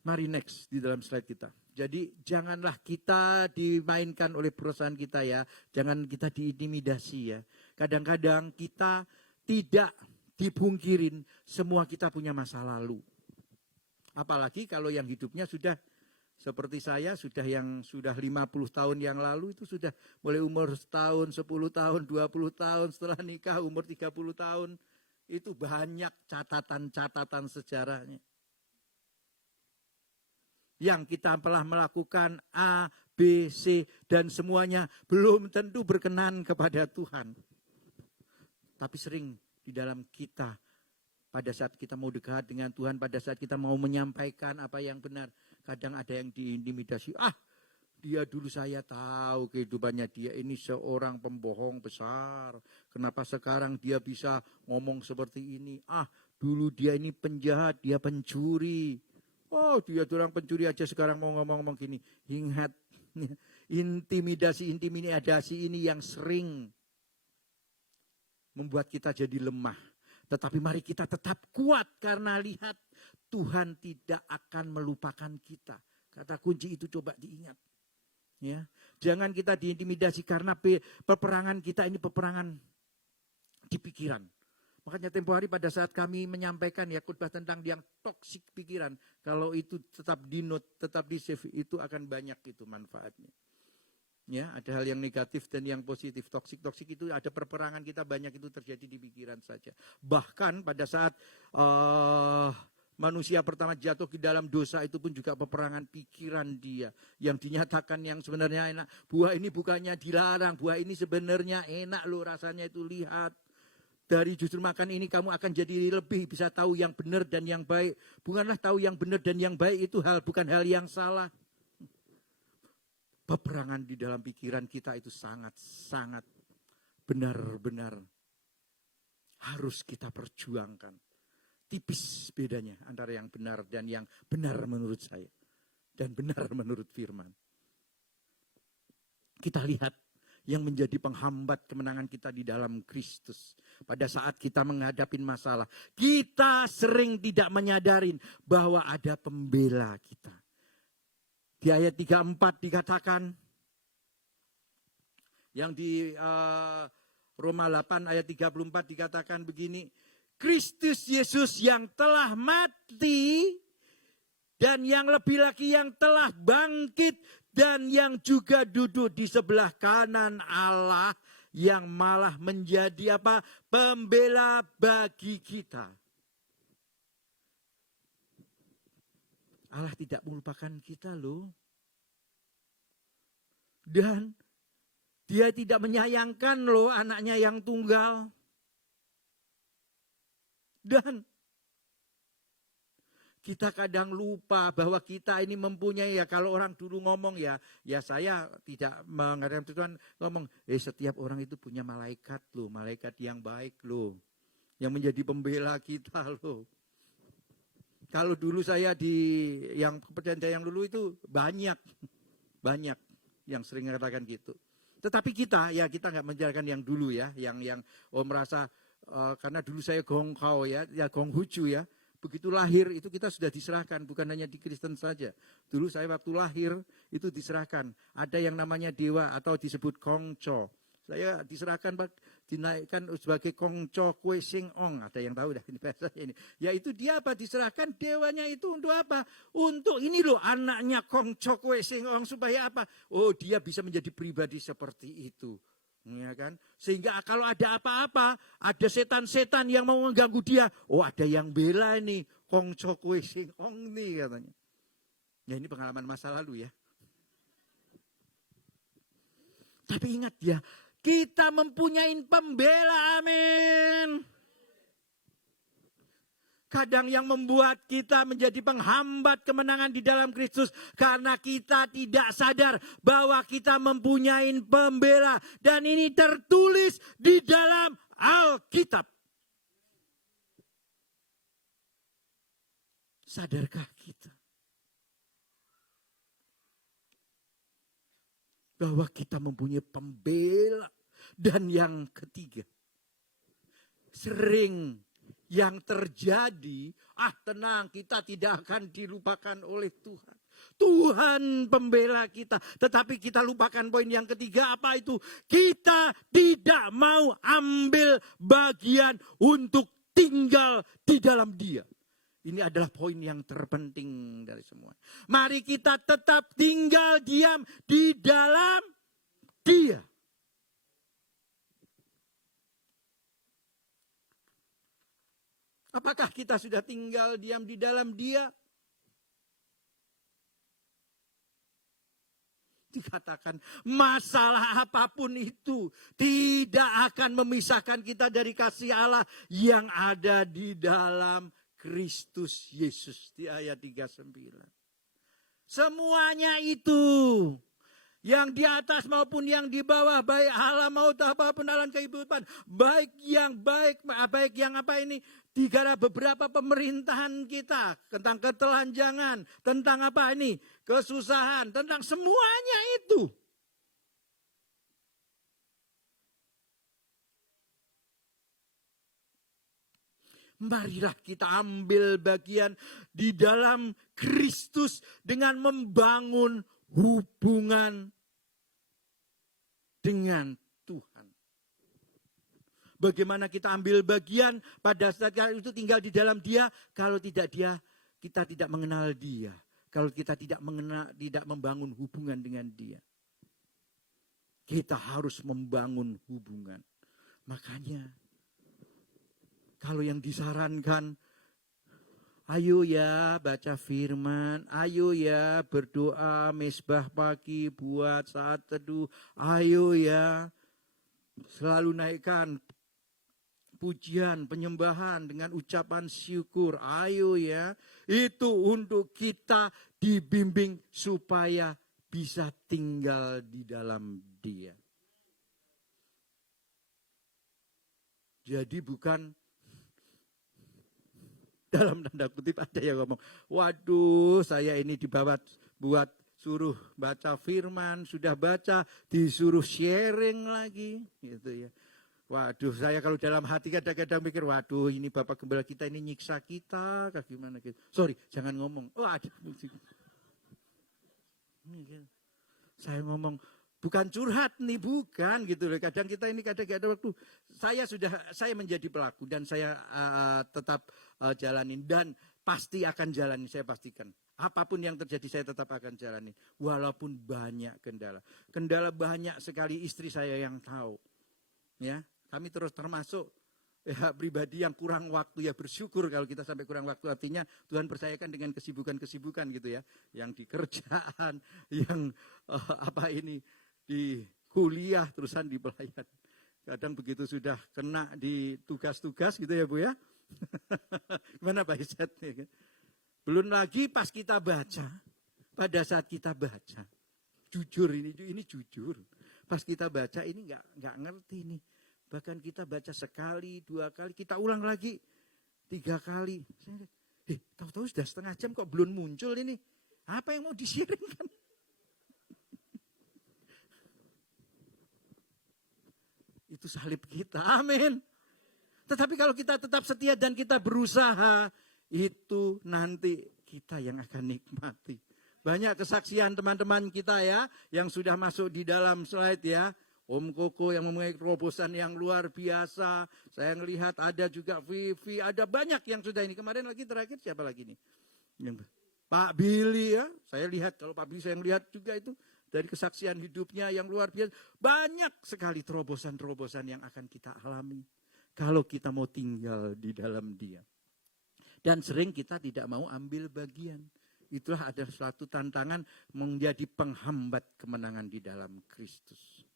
Mari next di dalam slide kita. Jadi janganlah kita dimainkan oleh perusahaan kita ya. Jangan kita diintimidasi ya. Kadang-kadang kita tidak dipungkirin semua kita punya masa lalu. Apalagi kalau yang hidupnya sudah seperti saya, sudah 50 tahun yang lalu itu sudah mulai umur setahun, 10 tahun, 20 tahun, setelah nikah umur 30 tahun. Itu banyak catatan-catatan sejarahnya. Yang kita telah melakukan A, B, C, dan semuanya belum tentu berkenan kepada Tuhan. Tapi sering di dalam kita, pada saat kita mau dekat dengan Tuhan, pada saat kita mau menyampaikan apa yang benar, kadang ada yang diintimidasi. Dia dulu saya tahu kehidupannya dia ini seorang pembohong besar. Kenapa sekarang dia bisa ngomong seperti ini? Dulu dia ini penjahat, dia pencuri. Dia orang pencuri aja sekarang mau ngomong-ngomong gini. Ingat, intimidasi ini yang sering membuat kita jadi lemah. Tetapi mari kita tetap kuat karena lihat Tuhan tidak akan melupakan kita. Kata kunci itu coba diingat. Ya, jangan kita diintimidasi karena peperangan kita ini peperangan di pikiran. Makanya tempo hari pada saat kami menyampaikan ya khotbah tentang yang toksik pikiran, kalau itu tetap di note, tetap di save, itu akan banyak itu manfaatnya. Ya, ada hal yang negatif dan yang positif. Toksik itu ada perperangan kita banyak itu terjadi di pikiran saja. Bahkan pada saat manusia pertama jatuh di dalam dosa itu pun juga peperangan pikiran dia. Yang dinyatakan yang sebenarnya enak. Buah ini bukannya dilarang, buah ini sebenarnya enak loh rasanya itu, lihat. Dari justru makan ini kamu akan jadi lebih bisa tahu yang benar dan yang baik. Bukanlah tahu yang benar dan yang baik itu bukan hal yang salah. Peperangan di dalam pikiran kita itu sangat-sangat benar-benar harus kita perjuangkan. Tipis bedanya antara yang benar dan yang benar menurut saya. Dan benar menurut firman. Kita lihat yang menjadi penghambat kemenangan kita di dalam Kristus. Pada saat kita menghadapi masalah, kita sering tidak menyadarin bahwa ada pembela kita. Di ayat 34 dikatakan, yang di Roma 8 ayat 34 dikatakan begini, Kristus Yesus yang telah mati dan yang lebih lagi yang telah bangkit dan yang juga duduk di sebelah kanan Allah yang malah menjadi apa? Pembela bagi kita. Allah tidak melupakan kita loh. Dan dia tidak menyayangkan loh anaknya yang tunggal. Dan kita kadang lupa bahwa kita ini mempunyai, ya kalau orang dulu ngomong ya saya tidak mengatakan Tuhan ngomong, setiap orang itu punya malaikat loh, malaikat yang baik loh, yang menjadi pembela kita loh. Kalau dulu saya yang kepercayaan yang dulu itu banyak yang sering mengatakan gitu. Tetapi kita nggak menjalankan yang dulu ya, yang merasa karena dulu saya gongkau ya gonghucu ya. Begitu lahir itu kita sudah diserahkan, bukan hanya di Kristen saja. Dulu saya waktu lahir itu diserahkan. Ada yang namanya dewa atau disebut kongco. Saya diserahkan, dinaikkan sebagai kongco kue sing ong. Ada yang tahu dah ini bahasa ini. Yaitu dia apa? Diserahkan dewanya itu untuk apa? Untuk ini loh anaknya kongco kue sing ong. Supaya apa? Oh dia bisa menjadi pribadi seperti itu. Ya kan? Sehingga kalau ada apa-apa, ada setan-setan yang mau mengganggu dia, ada yang bela ini, kongco kue sing ong nih katanya. Ya ini pengalaman masa lalu ya. Tapi ingat ya, kita mempunyai pembela, amin. Kadang yang membuat kita menjadi penghambat kemenangan di dalam Kristus karena kita tidak sadar bahwa kita mempunyai pembela. Dan ini tertulis di dalam Alkitab. Sadarkah kita bahwa kita mempunyai pembela? Dan yang ketiga, sering yang terjadi, tenang, kita tidak akan dilupakan oleh Tuhan. Tuhan pembela kita. Tetapi kita lupakan poin yang ketiga, apa itu? Kita tidak mau ambil bagian untuk tinggal di dalam Dia. Ini adalah poin yang terpenting dari semua. Mari kita tetap tinggal diam di dalam Dia. Apakah kita sudah tinggal diam di dalam Dia? Dikatakan masalah apapun itu tidak akan memisahkan kita dari kasih Allah yang ada di dalam Kristus Yesus. Di ayat 39. Semuanya itu, yang di atas maupun yang di bawah, baik Allah maupun apapun dalam kehidupan, baik yang apa ini, di dalam beberapa pemerintahan kita, tentang ketelanjangan, tentang apa ini, kesusahan, tentang semuanya itu. Marilah kita ambil bagian di dalam Kristus dengan membangun hubungan dengan Tuhan. Bagaimana kita ambil bagian pada saat itu tinggal di dalam Dia, kalau tidak Dia, kita tidak mengenal Dia. Kalau kita tidak membangun hubungan dengan Dia. Kita harus membangun hubungan. Makanya kalau yang disarankan, ayo ya baca firman, ayo ya berdoa mesbah pagi buat saat teduh, ayo ya selalu naikkan pujian, penyembahan dengan ucapan syukur, ayo ya. Itu untuk kita dibimbing supaya bisa tinggal di dalam Dia. Jadi bukan dalam tanda kutip ada yang ngomong, waduh saya ini dibawa buat suruh baca firman, sudah baca disuruh sharing lagi gitu ya. Waduh saya kalau dalam hati kadang-kadang mikir, waduh ini Bapak Gembala kita ini nyiksa kita, kayak gimana gitu. Sorry jangan ngomong, oh ada musik. Saya ngomong, bukan curhat nih, bukan gitu loh. Kadang kita ini kadang-kadang waktu saya menjadi pelaku dan saya tetap jalanin dan pasti akan jalani, saya pastikan. Apapun yang terjadi saya tetap akan jalani walaupun banyak kendala. Kendala banyak sekali, istri saya yang tahu. Ya, kami terus termasuk pribadi yang kurang waktu, ya bersyukur kalau kita sampai kurang waktu, artinya Tuhan percayakan dengan kesibukan-kesibukan gitu ya, yang di kerjaan, yang di kuliah, terusan di pelayan. Kadang begitu sudah kena di tugas-tugas gitu ya Bu ya. Gimana Pak Iset? Belum lagi pas kita baca, pada saat kita baca, jujur ini jujur. Pas kita baca ini nggak ngerti nih. Bahkan kita baca sekali, 2 kali, kita ulang lagi 3 kali. Tahu-tahu sudah setengah jam kok belum muncul ini. Apa yang mau disiringkan? Itu salib kita, amin. Tetapi kalau kita tetap setia dan kita berusaha, itu nanti kita yang akan nikmati. Banyak kesaksian teman-teman kita ya, yang sudah masuk di dalam slide ya. Om Koko yang mempunyai terobosan yang luar biasa. Saya melihat ada juga Vivi, ada banyak yang sudah ini. Kemarin lagi terakhir siapa lagi nih? Pak Billy ya, saya lihat kalau Pak Billy saya lihat juga itu. Dari kesaksian hidupnya yang luar biasa. Banyak sekali terobosan-terobosan yang akan kita alami. Kalau kita mau tinggal di dalam Dia. Dan sering kita tidak mau ambil bagian. Itulah adalah suatu tantangan menjadi penghambat kemenangan di dalam Kristus.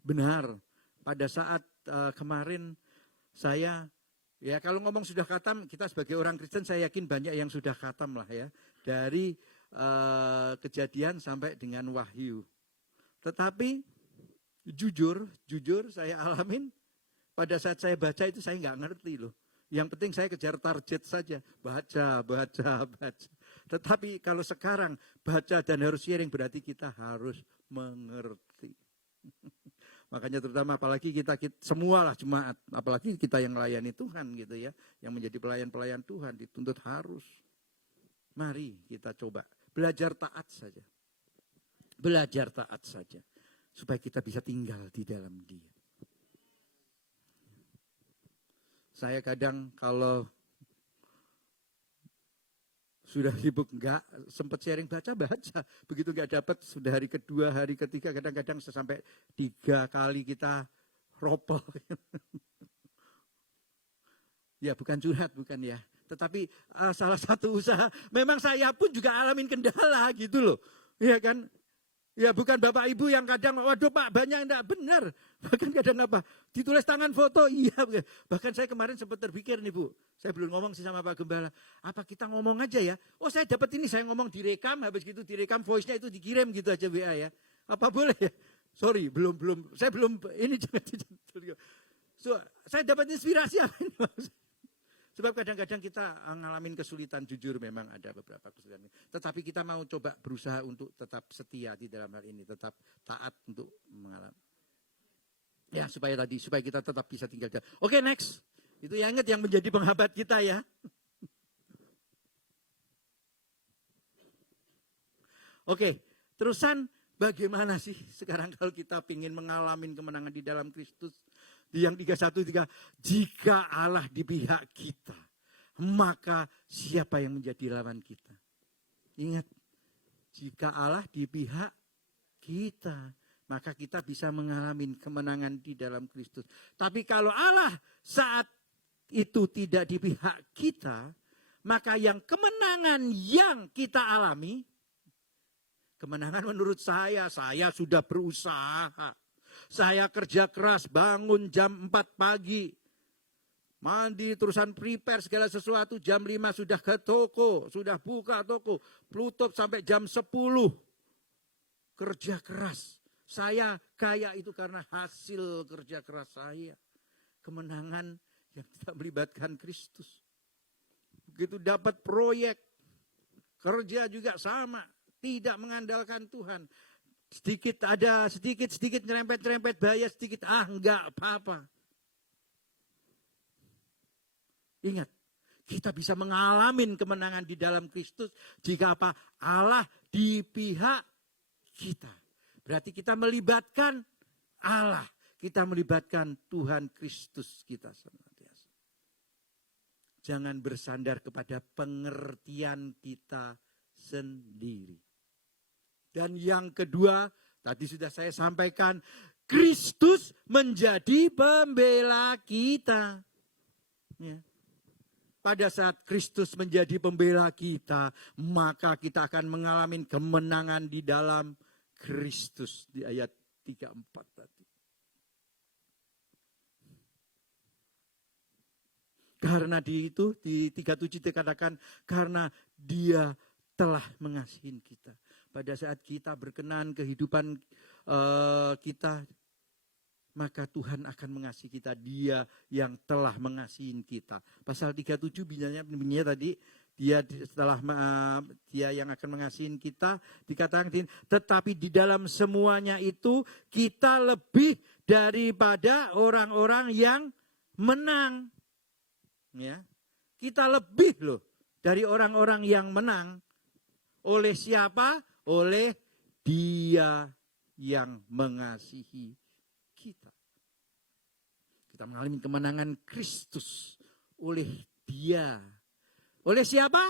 Benar, pada saat kemarin saya Ya kalau ngomong sudah khatam, kita sebagai orang Kristen saya yakin banyak yang sudah khatam lah ya. Dari Kejadian sampai dengan Wahyu. Tetapi jujur saya alamin pada saat saya baca itu saya nggak ngerti loh. Yang penting saya kejar target saja. Baca. Tetapi kalau sekarang baca dan harus sharing berarti kita harus mengerti. Makanya terutama apalagi kita semua lah jemaat. Apalagi kita yang melayani Tuhan gitu ya. Yang menjadi pelayan-pelayan Tuhan dituntut harus. Mari kita coba. Belajar taat saja. Belajar taat saja. Supaya kita bisa tinggal di dalam Dia. Saya kadang kalau sudah sibuk enggak, sempat sharing baca. Begitu enggak dapat, sudah hari kedua, hari ketiga, kadang-kadang sampai 3 kali kita ropel. Ya bukan curhat, bukan ya. Tetapi salah satu usaha, memang saya pun juga alamin kendala gitu loh. Iya kan? Ya bukan Bapak Ibu yang kadang, waduh Pak banyak enggak benar. Bahkan kadang apa, ditulis tangan foto, iya. Bahkan saya kemarin sempat terpikir nih Bu, saya belum ngomong sih sama Pak Gembala, apa kita ngomong aja ya, oh saya dapat ini, saya ngomong direkam, habis gitu direkam voice-nya itu dikirim gitu aja WA ya. Apa boleh ya? Sorry, saya belum, ini jangan. So, saya dapat inspirasi apa ini maksudnya? Sebab kadang-kadang kita ngalamin kesulitan, jujur memang ada beberapa kesulitan. Tetapi kita mau coba berusaha untuk tetap setia di dalam hal ini. Tetap taat untuk mengalami. Ya supaya kita tetap bisa tinggal. Oke, next. Itu yang ingat yang menjadi penghambat kita ya. Oke, terusan bagaimana sih sekarang kalau kita ingin mengalami kemenangan di dalam Kristus? Yang 31, jika Allah di pihak kita, maka siapa yang menjadi lawan kita? Ingat, jika Allah di pihak kita, maka kita bisa mengalami kemenangan di dalam Kristus. Tapi kalau Allah saat itu tidak di pihak kita, maka yang kemenangan yang kita alami, kemenangan menurut saya sudah berusaha. Saya kerja keras, bangun jam 4 pagi. Mandi, terusan prepare segala sesuatu. Jam 5 sudah ke toko, sudah buka toko. Tutup sampai jam 10. Kerja keras. Saya kaya itu karena hasil kerja keras saya. Kemenangan yang tidak melibatkan Kristus. Begitu dapat proyek, kerja juga sama. Tidak mengandalkan Tuhan. Sedikit nyerempet bayar sedikit, enggak apa-apa. Ingat, kita bisa mengalami kemenangan di dalam Kristus jika apa? Allah di pihak kita. Berarti kita melibatkan Allah, kita melibatkan Tuhan Kristus kita senantiasa. Jangan bersandar kepada pengertian kita sendiri. Dan yang kedua, tadi sudah saya sampaikan, Kristus menjadi pembela kita. Ya. Pada saat Kristus menjadi pembela kita, maka kita akan mengalami kemenangan di dalam Kristus. Di ayat 34 tadi. Karena di 37 dikatakan, karena Dia telah mengasihi kita. Pada saat kita berkenan kehidupan kita, maka Tuhan akan mengasihi kita. Dia yang telah mengasihi kita. Pasal 37 bunyinya tadi, dia yang akan mengasihi kita, dikatakan, tetapi di dalam semuanya itu kita lebih daripada orang-orang yang menang. Ya, kita lebih loh dari orang-orang yang menang. Oleh siapa? Oleh Dia yang mengasihi kita. Kita mengalami kemenangan Kristus oleh Dia. Oleh siapa?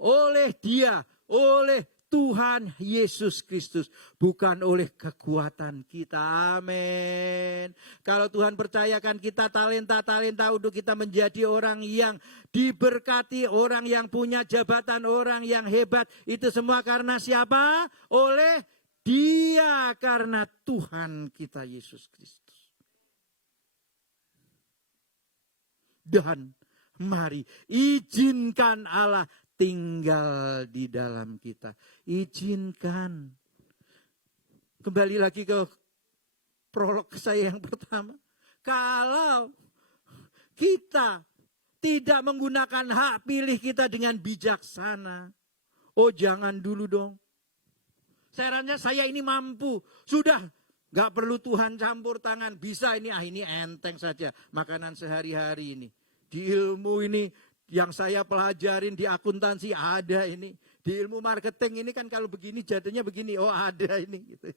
Oleh Dia, oleh Tuhan Yesus Kristus, bukan oleh kekuatan kita. Amin. Kalau Tuhan percayakan kita talenta-talenta untuk kita menjadi orang yang diberkati, orang yang punya jabatan, orang yang hebat, itu semua karena siapa? Oleh Dia, karena Tuhan kita Yesus Kristus. Dan mari izinkan Allah tinggal di dalam kita. Izinkan. Kembali lagi ke prolog saya yang pertama. Kalau kita tidak menggunakan hak pilih kita dengan bijaksana. Oh jangan dulu dong. Saya rasa saya ini mampu. Sudah. Gak perlu Tuhan campur tangan. Bisa ini, ini enteng saja. Makanan sehari-hari ini. Di ilmu ini yang saya pelajarin di akuntansi ada ini. Di ilmu marketing ini kan kalau begini jadinya begini. Oh ada ini. Gitu.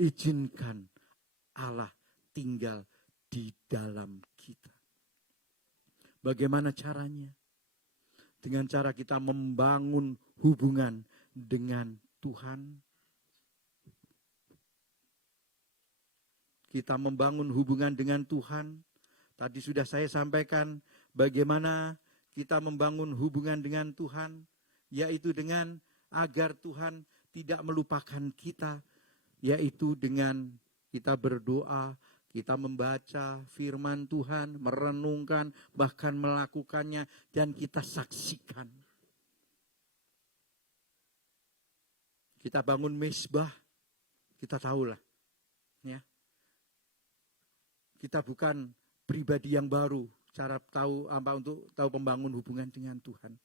Izinkan Allah tinggal di dalam kita. Bagaimana caranya? Dengan cara kita membangun hubungan dengan Tuhan. Kita membangun hubungan dengan Tuhan. Tadi sudah saya sampaikan bagaimana kita membangun hubungan dengan Tuhan. Yaitu dengan agar Tuhan tidak melupakan kita. Yaitu dengan kita berdoa, kita membaca firman Tuhan, merenungkan, bahkan melakukannya, dan kita saksikan. Kita bangun mezbah, kita tahulah. Ya. Kita bukan pribadi yang baru, cara tahu apa untuk tahu membangun hubungan dengan Tuhan.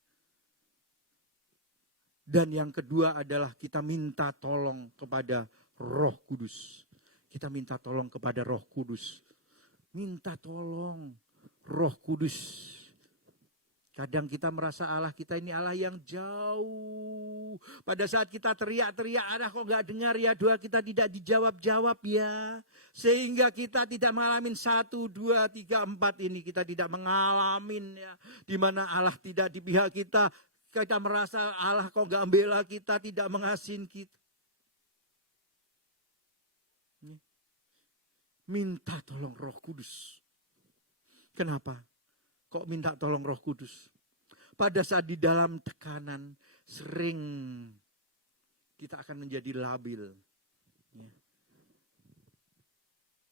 Dan yang kedua adalah kita minta tolong kepada Roh Kudus. Kita minta tolong kepada Roh Kudus. Minta tolong Roh Kudus. Kadang kita merasa Allah kita ini Allah yang jauh. Pada saat kita teriak-teriak, Allah kok gak dengar ya, doa kita tidak dijawab-jawab ya. Sehingga kita tidak mengalami 1, 2, 3, 4 ini. Kita tidak mengalami ya. Di mana Allah tidak di pihak kita. Kita merasa Allah kok gak membela kita, tidak mengasihi kita. Minta tolong Roh Kudus. Kenapa? Kok minta tolong Roh Kudus? Pada saat di dalam tekanan sering kita akan menjadi labil. Ya.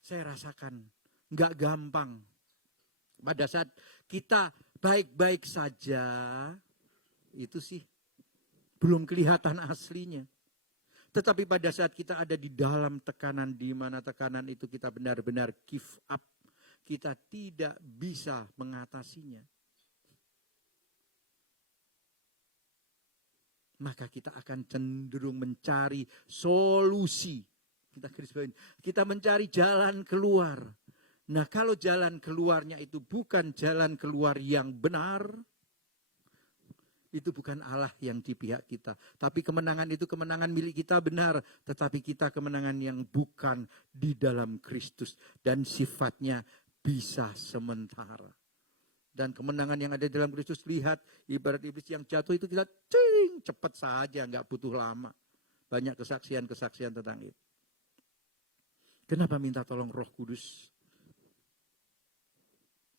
Saya rasakan nggak gampang. Pada saat kita baik-baik saja, itu sih belum kelihatan aslinya. Tetapi pada saat kita ada di dalam tekanan, di mana tekanan itu kita benar-benar give up, kita tidak bisa mengatasinya. Maka kita akan cenderung mencari solusi. Kita mencari jalan keluar. Nah kalau jalan keluarnya itu bukan jalan keluar yang benar, itu bukan Allah yang di pihak kita. Tapi kemenangan itu kemenangan milik kita benar. Tetapi kita kemenangan yang bukan di dalam Kristus. Dan sifatnya bisa sementara. Dan kemenangan yang ada di dalam Kristus, lihat ibarat iblis yang jatuh itu kita cepat saja, nggak butuh lama. Banyak kesaksian-kesaksian tentang itu. Kenapa minta tolong Roh Kudus?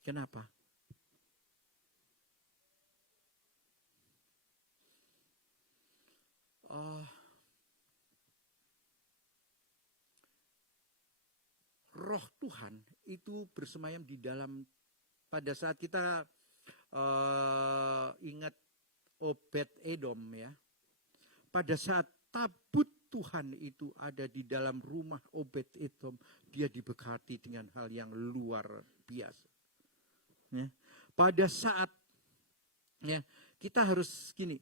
Kenapa? Roh Tuhan itu bersemayam di dalam, pada saat kita ingat Obed Edom ya. Pada saat tabut Tuhan itu ada di dalam rumah Obed Edom, dia diberkati dengan hal yang luar biasa. Ya. Pada saat ya, kita harus gini,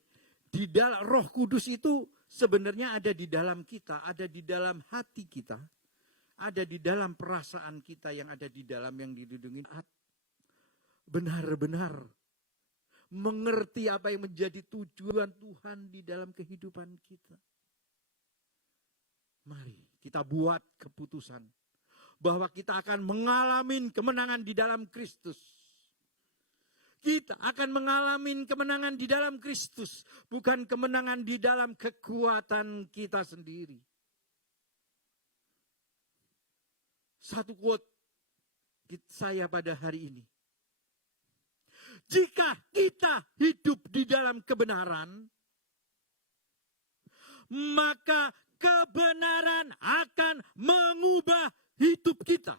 di dalam Roh Kudus itu sebenarnya ada di dalam kita, ada di dalam hati kita, ada di dalam perasaan kita yang ada di dalam yang dilindungi. Benar-benar mengerti apa yang menjadi tujuan Tuhan di dalam kehidupan kita. Mari kita buat keputusan bahwa kita akan mengalami kemenangan di dalam Kristus. Kita akan mengalami kemenangan di dalam Kristus, bukan kemenangan di dalam kekuatan kita sendiri. Satu quote saya pada hari ini. Jika kita hidup di dalam kebenaran, maka kebenaran akan mengubah hidup kita.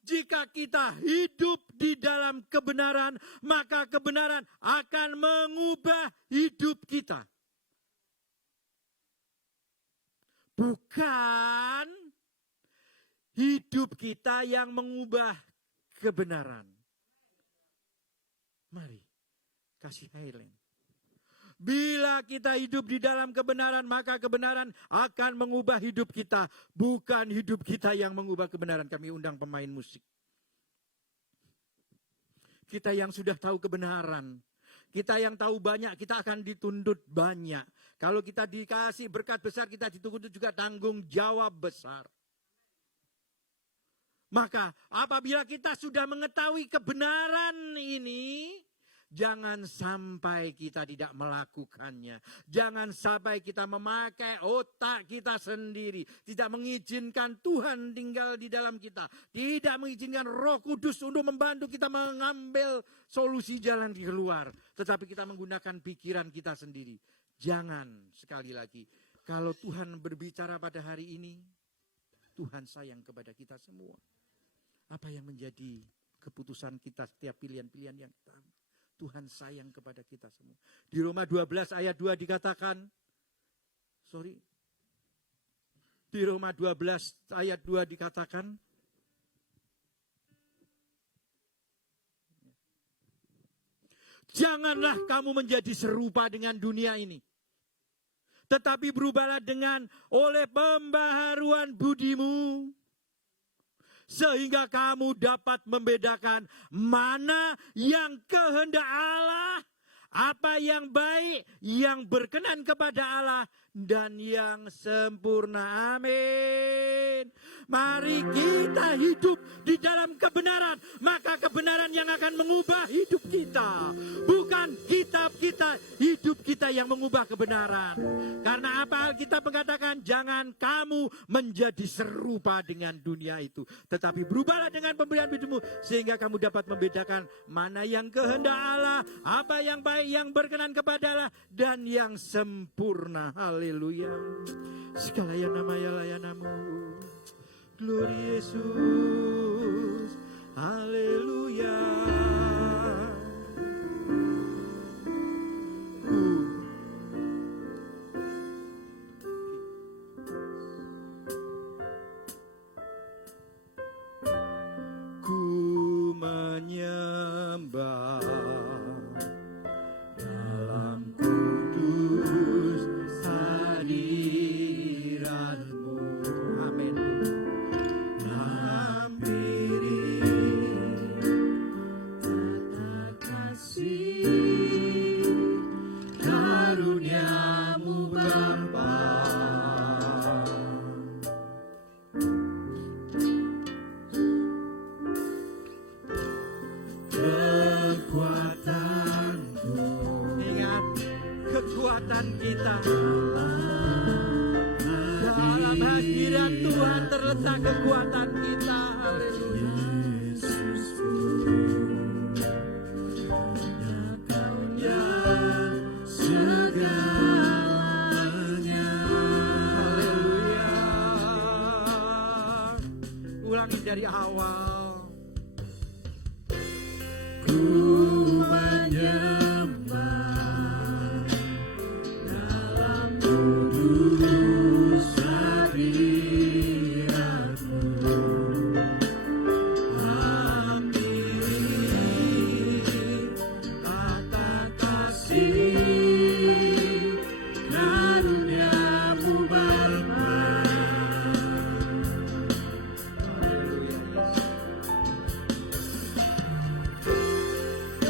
Jika kita hidup di dalam kebenaran, maka kebenaran akan mengubah hidup kita. Bukan hidup kita yang mengubah kebenaran. Mari, kasih highlight. Bila kita hidup di dalam kebenaran, maka kebenaran akan mengubah hidup kita. Bukan hidup kita yang mengubah kebenaran. Kami undang pemain musik. Kita yang sudah tahu kebenaran. Kita yang tahu banyak, kita akan dituntut banyak. Kalau kita dikasih berkat besar, kita dituntut juga tanggung jawab besar. Maka apabila kita sudah mengetahui kebenaran ini, jangan sampai kita tidak melakukannya. Jangan sampai kita memakai otak kita sendiri. Tidak mengizinkan Tuhan tinggal di dalam kita. Tidak mengizinkan Roh Kudus untuk membantu kita mengambil solusi jalan di keluar. Tetapi kita menggunakan pikiran kita sendiri. Jangan, sekali lagi, kalau Tuhan berbicara pada hari ini, Tuhan sayang kepada kita semua. Apa yang menjadi keputusan kita setiap pilihan-pilihan yang kita ambil? Tuhan sayang kepada kita semua. Di Roma 12 ayat 2 dikatakan, di Roma 12 ayat 2 dikatakan, janganlah kamu menjadi serupa dengan dunia ini, tetapi berubahlah oleh pembaharuan budimu, sehingga kamu dapat membedakan mana yang kehendak Allah, apa yang baik, yang berkenan kepada Allah, dan yang sempurna. Amin. Mari kita hidup di dalam kebenaran, maka kebenaran yang akan mengubah hidup kita. Bukan kitab kita, hidup kita yang mengubah kebenaran. Karena apa Alkitab mengatakan, jangan kamu menjadi serupa dengan dunia itu, tetapi berubahlah dengan pemberian hidupmu, sehingga kamu dapat membedakan mana yang kehendak Allah, apa yang baik, yang berkenan kepada Allah, dan yang sempurna. Haleluya. Segala yang namanya layanamu. Glory Yesus. Haleluya. Ku menyembah dalam kudus hadirat-Mu. Amin. Hampiri tata kasih karunia-Mu Bapa. Kekuatanku, ingat kekuatan kita dalam hadirat Tuhan terletak kekuatan kita. Haleluya. Kaunya segalanya. Haleluya. Ulangi dari awal. Ku menyembah dalam kudus hadirat-Mu. Hampiri tata kasih karunia-Mu Bapa. Haleluya.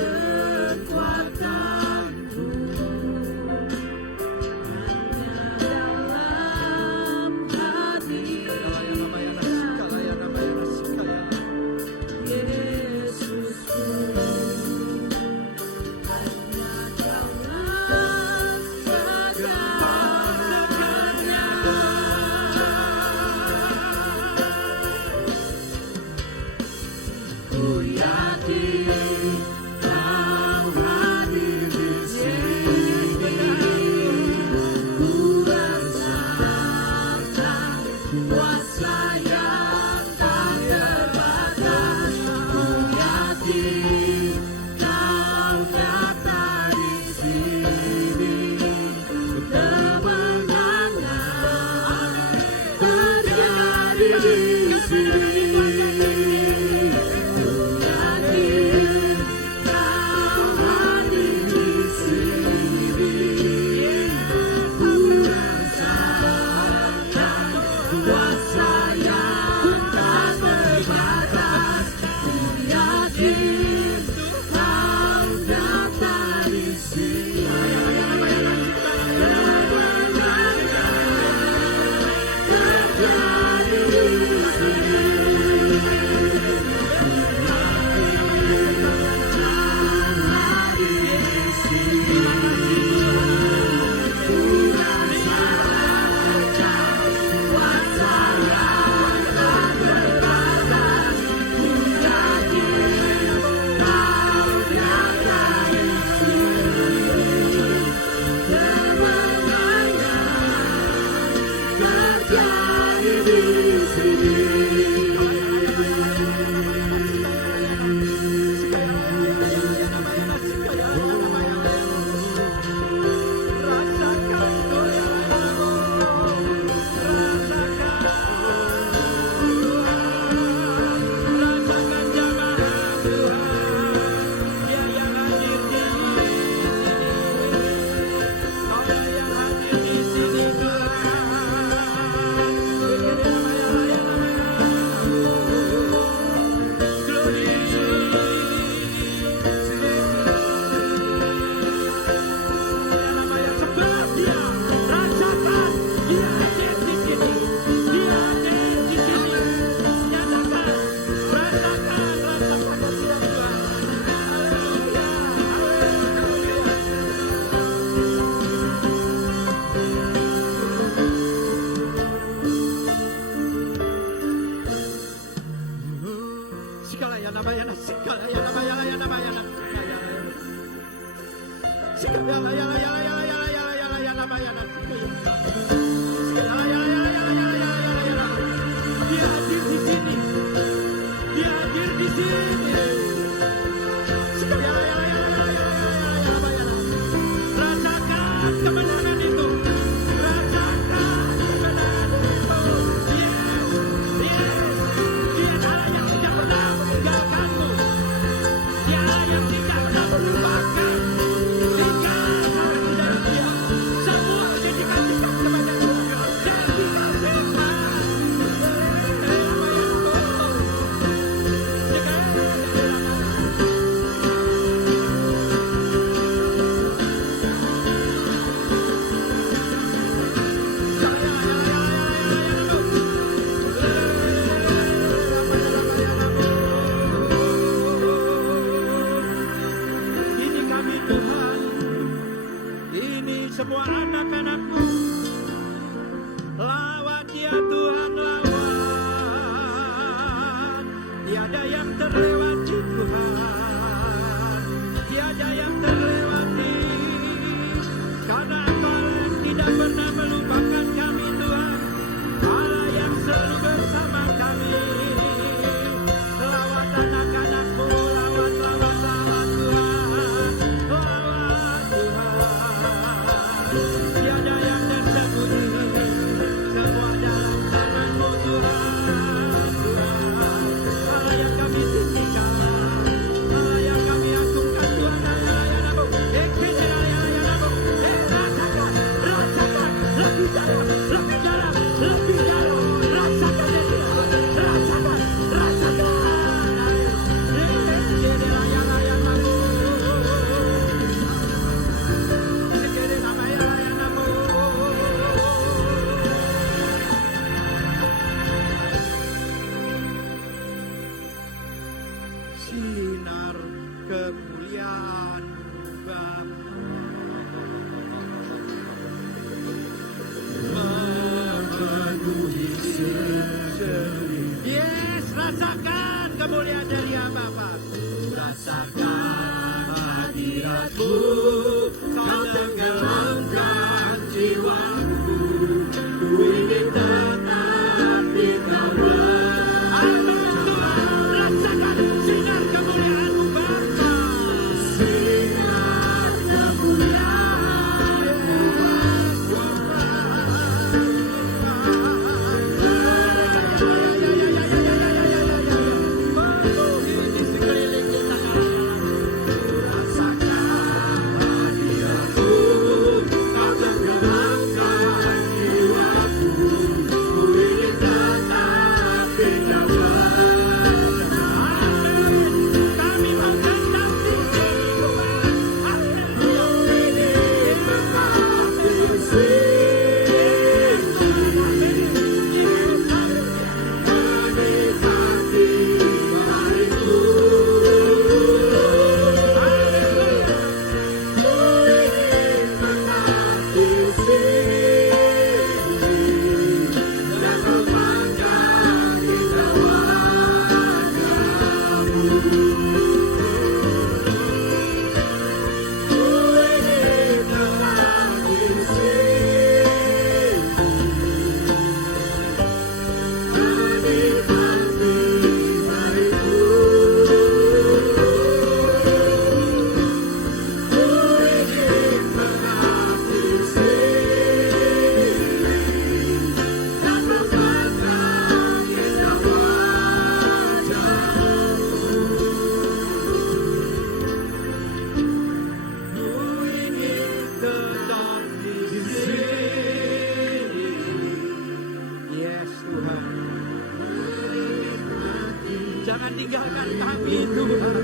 Jangan tinggalkan kami Tuhan.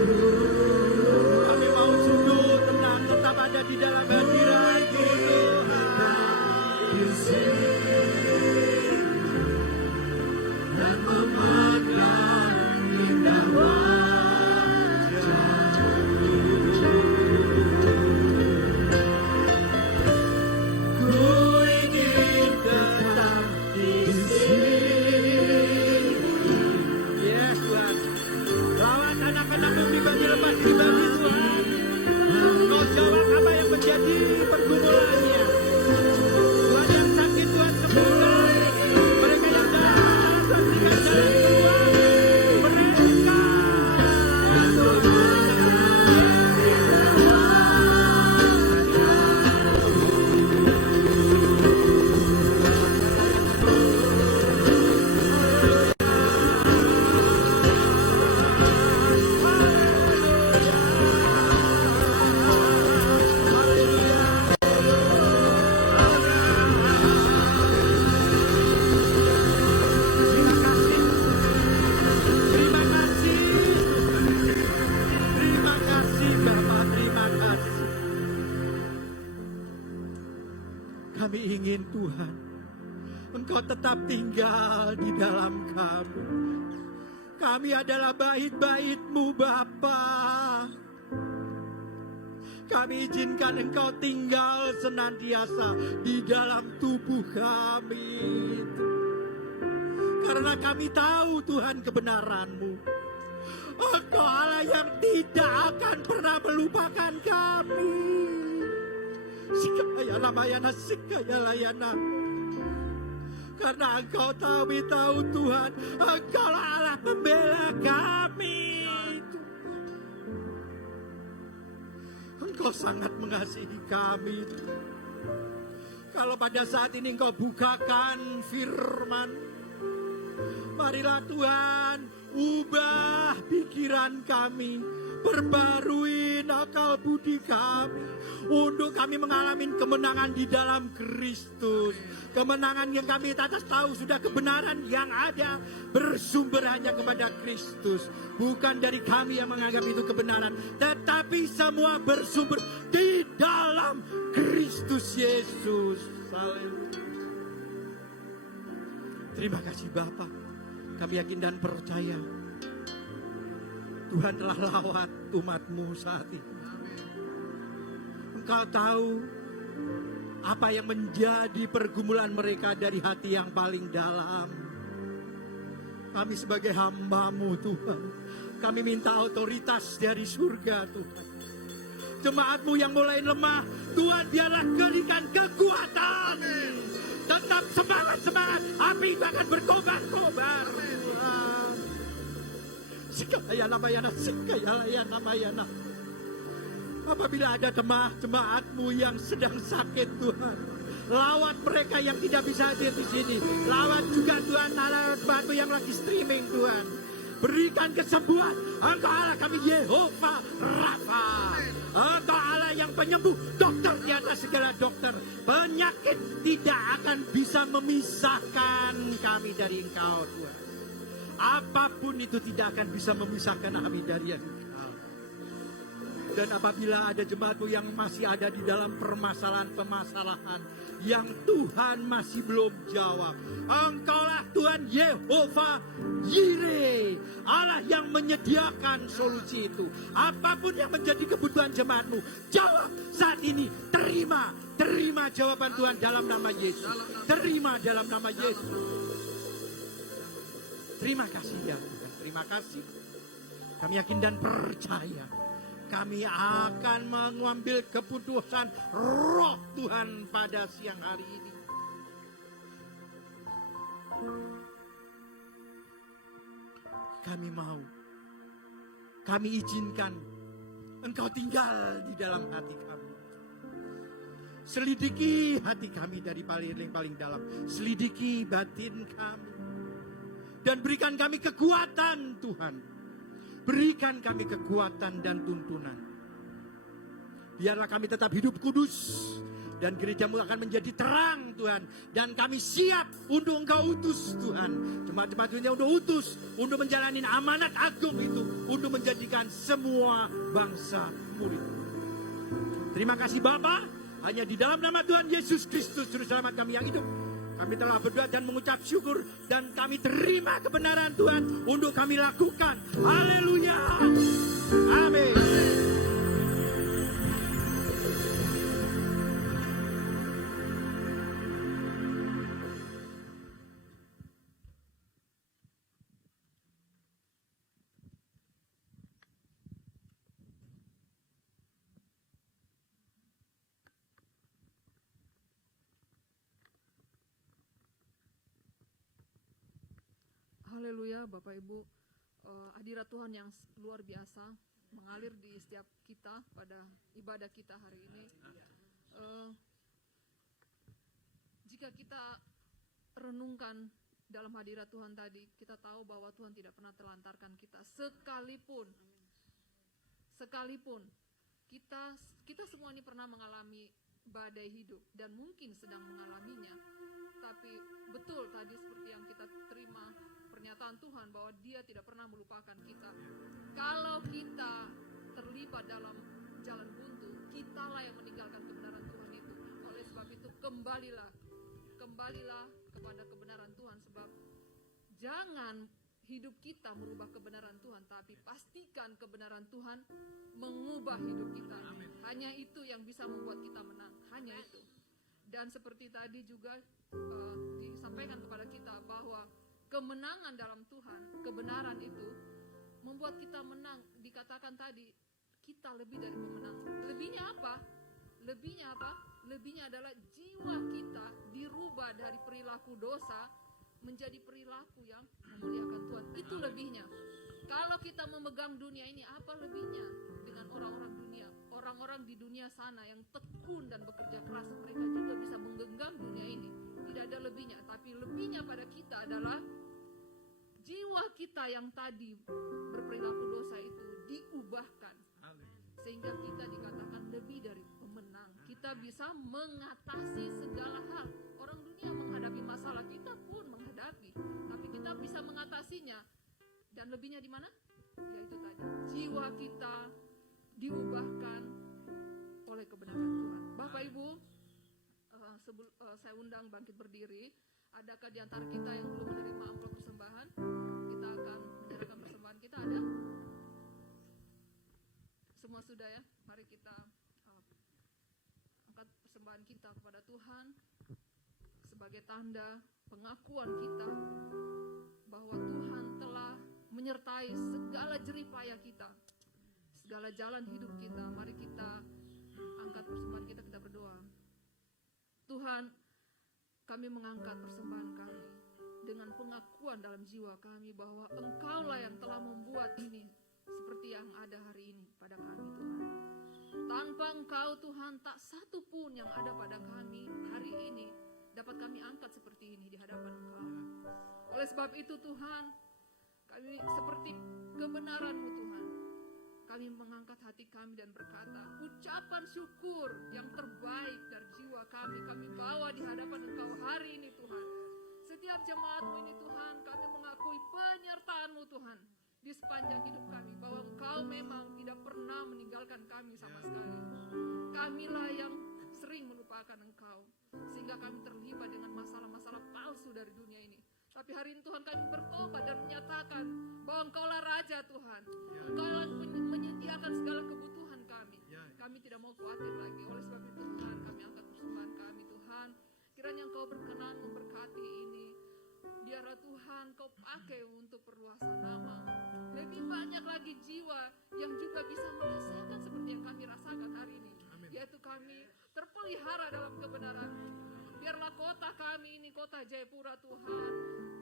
Kami mau sujud tenang tetap ada di dalam hadirat-Mu Tuhan. Dan memandang indah menjadi pergumulannya. Tuhan yang sakit Tuhan sembuhkan. Mereka yang dalam Tuhan berikan jalan keluar. Kami ingin Tuhan, Engkau tetap tinggal di dalam kami. Kami adalah bait-bait-Mu Bapa. Kami izinkan Engkau tinggal senantiasa di dalam tubuh kami. Karena kami tahu Tuhan kebenaran-Mu. Engkau Allah yang tidak akan pernah melupakan kami. Sikayana mayana sikayalayana. Karena Engkau tahu Tuhan, Engkau Allah pembela kami. Engkau sangat mengasihi kami. Kalau pada saat ini Engkau bukakan firman, marilah Tuhan ubah pikiran kami, perbarui akal budi kami, untuk kami mengalami kemenangan di dalam Kristus. Kemenangan yang kami atas tahu sudah kebenaran yang ada bersumber hanya kepada Kristus. Bukan dari kami yang menganggap itu kebenaran, tetapi semua bersumber di dalam Kristus Yesus. Haleluya. Terima kasih Bapa. Kami yakin dan percaya Tuhan telah lawat umat-Mu saat ini. Engkau tahu apa yang menjadi pergumulan mereka dari hati yang paling dalam. Kami sebagai hamba-Mu Tuhan, kami minta otoritas dari surga Tuhan. Jemaat-Mu yang mulai lemah, Tuhan biarlah berikan kekuatan. Tetap semangat, api bahkan berkobar-kobar. Sikayana. Apabila ada jemaat-Mu yang sedang sakit Tuhan, lawat mereka yang tidak bisa hadir di sini. Lawat juga Tuhan jemaat-Mu yang lagi streaming Tuhan. Berikan kesembuhan. Engkau Allah kami Yehova Rafa. Engkau Allah yang penyembuh, dokter di atas segala dokter. Penyakit tidak akan bisa memisahkan kami dari Engkau Tuhan. Apapun itu tidak akan bisa memisahkan kami dari Engkau. Dan apabila ada jemaat-Mu yang masih ada di dalam permasalahan-permasalahan yang Tuhan masih belum jawab, Engkaulah Tuhan Yehova Yire, Allah yang menyediakan solusi itu. Apapun yang menjadi kebutuhan jemaat-Mu, jawab saat ini. Terima jawaban Tuhan dalam nama Yesus. Terima dalam nama Yesus. Terima kasih ya Tuhan, terima kasih. Kami yakin dan percaya kami akan mengambil keputusan roh Tuhan pada siang hari ini. Kami mau, kami izinkan Engkau tinggal di dalam hati kami. Selidiki hati kami dari paling dalam. Selidiki batin kami. Dan berikan kami kekuatan Tuhan. Berikan kami kekuatan dan tuntunan. Biarlah kami tetap hidup kudus. Dan gerejamu akan menjadi terang Tuhan. Dan kami siap untuk Engkau utus Tuhan. Jemaat-jemaat dunia untuk utus. Untuk menjalani amanat agung itu. Untuk menjadikan semua bangsa murid. Terima kasih Bapa. Hanya di dalam nama Tuhan Yesus Kristus Juru Selamat kami yang hidup. Kami telah berdoa dan mengucap syukur. Dan kami terima kebenaran Tuhan. Untuk kami lakukan. Haleluya. Amin. Haleluya, Bapak Ibu, hadirat Tuhan yang luar biasa mengalir di setiap kita pada ibadah kita hari ini. Jika kita renungkan dalam hadirat Tuhan tadi, kita tahu bahwa Tuhan tidak pernah telantarkan kita sekalipun kita semua ini pernah mengalami badai hidup dan mungkin sedang mengalaminya. Tapi betul tadi seperti yang kita terima pernyataan Tuhan bahwa Dia tidak pernah melupakan kita. Kalau kita terlibat dalam jalan buntu, kitalah yang meninggalkan kebenaran Tuhan itu. Oleh sebab itu kembalilah kepada kebenaran Tuhan, sebab jangan hidup kita merubah kebenaran Tuhan, tapi pastikan kebenaran Tuhan mengubah hidup kita. Hanya itu yang bisa membuat kita menang, hanya itu. Dan seperti tadi juga disampaikan kepada kita bahwa kemenangan dalam Tuhan, kebenaran itu membuat kita menang. Dikatakan tadi, kita lebih dari pemenang. Lebihnya apa? Lebihnya adalah jiwa kita dirubah dari perilaku dosa menjadi perilaku yang memuliakan Tuhan. Itu lebihnya. Kalau kita memegang dunia ini, apa lebihnya dengan orang-orang dunia? Orang-orang di dunia sana yang tekun dan bekerja keras, mereka juga bisa menggenggam dunia ini. Tidak ada lebihnya, tapi lebihnya pada kita adalah jiwa kita yang tadi berperilaku dosa itu diubahkan. Sehingga kita dikatakan lebih dari pemenang. Kita bisa mengatasi segala hal. Orang dunia menghadapi masalah, kita pun menghadapi. Tapi kita bisa mengatasinya. Dan lebihnya di mana? Yaitu tadi, jiwa kita diubahkan oleh kebenaran Tuhan. Bapak Ibu, saya undang bangkit berdiri. Adakah di antara kita yang belum menerima amplop persembahan? Kita akan menyerahkan persembahan kita. Ada? Semua sudah ya? Mari kita angkat persembahan kita kepada Tuhan sebagai tanda pengakuan kita bahwa Tuhan telah menyertai segala jerih payah kita, segala jalan hidup kita. Mari kita angkat persembahan kita, kita berdoa. Tuhan, kami mengangkat persembahan kami dengan pengakuan dalam jiwa kami bahwa Engkaulah yang telah membuat ini seperti yang ada hari ini pada kami, Tuhan. Tanpa Engkau, Tuhan, tak satu pun yang ada pada kami hari ini dapat kami angkat seperti ini di hadapan Engkau. Oleh sebab itu, Tuhan, kami seperti kebenaran-Mu, Tuhan, kami mengangkat hati kami dan berkata, ucapan syukur yang terbaik dari jiwa kami bawa di hadapan Engkau hari ini, Tuhan. Setiap jemaat-Mu ini, Tuhan, kami mengakui penyertaan-Mu, Tuhan, di sepanjang hidup kami, bahwa Engkau memang tidak pernah meninggalkan kami sama sekali. Kamilah yang sering melupakan Engkau, sehingga kami terlibat dengan masalah-masalah palsu dari dunia ini. Tapi hari ini Tuhan, kami bertobat dan menyatakan bahwa Engkaulah Raja, Tuhan. Engkaulah menyediakan segala kebutuhan kami. Kami tidak mau khawatir lagi. Oleh sebab itu, Tuhan, kami angkat persembahan kami, Tuhan. Kiranya Engkau berkenan memberkati ini. Biarlah Tuhan Kau pakai untuk perluasan nama. Lebih banyak lagi jiwa yang juga bisa merasakan seperti yang kami rasakan hari ini. Yaitu kami terpelihara dalam kebenaran. Biarlah kota kami ini, kota Jayapura, Tuhan,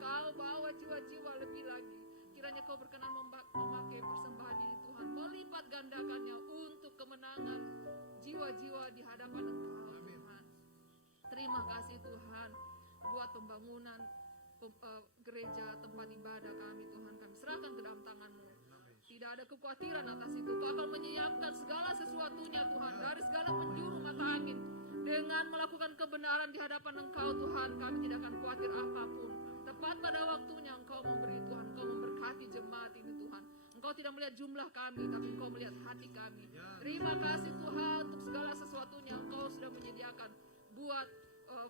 Kau bawa jiwa-jiwa lebih lagi. Kiranya Kau berkenan memakai persembahan ini, Tuhan, melipat gandakannya untuk kemenangan jiwa-jiwa di hadapan Engkau, Tuhan. Terima kasih, Tuhan, buat pembangunan gereja, tempat ibadah kami, Tuhan, kami serahkan ke dalam tangan-Mu. Tidak ada kekhawatiran atas itu. Kau akan menyiapkan segala sesuatunya, Tuhan, dari segala penjuru mata angin. Dengan melakukan kebenaran di hadapan Engkau Tuhan, kami tidak akan khawatir apapun. Tepat pada waktunya Engkau memberi Tuhan, Engkau memberkati jemaat ini Tuhan. Engkau tidak melihat jumlah kami, tapi Engkau melihat hati kami. Terima kasih Tuhan untuk segala sesuatunya Engkau sudah menyediakan buat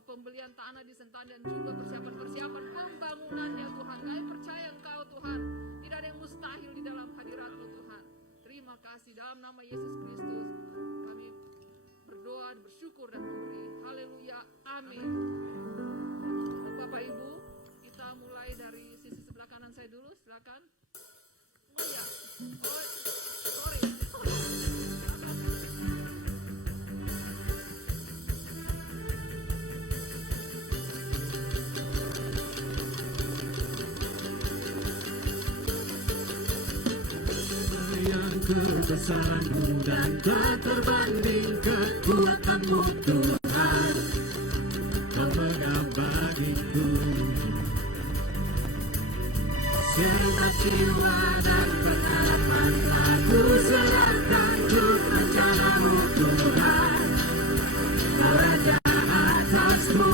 pembelian tanah di Sentani dan juga persiapan-persiapan pembangunannya Tuhan. Kami percaya Engkau Tuhan, tidak ada yang mustahil di dalam hadirat-Mu Tuhan. Terima kasih dalam nama Yesus Kristus kami berdoa, bersyukur dan memberi. Haleluya, amin. Bapak Ibu, kita mulai dari sisi sebelah kanan saya dulu, silakan. Oh ya, sorry. Kebesaran-Mu dan tak terbanding kekuatan-Mu Tuhan, pemegang bagiku. Segenap jiwa dan pengharapan aku serahkan untuk rencana-Mu Tuhan, Raja atasmu.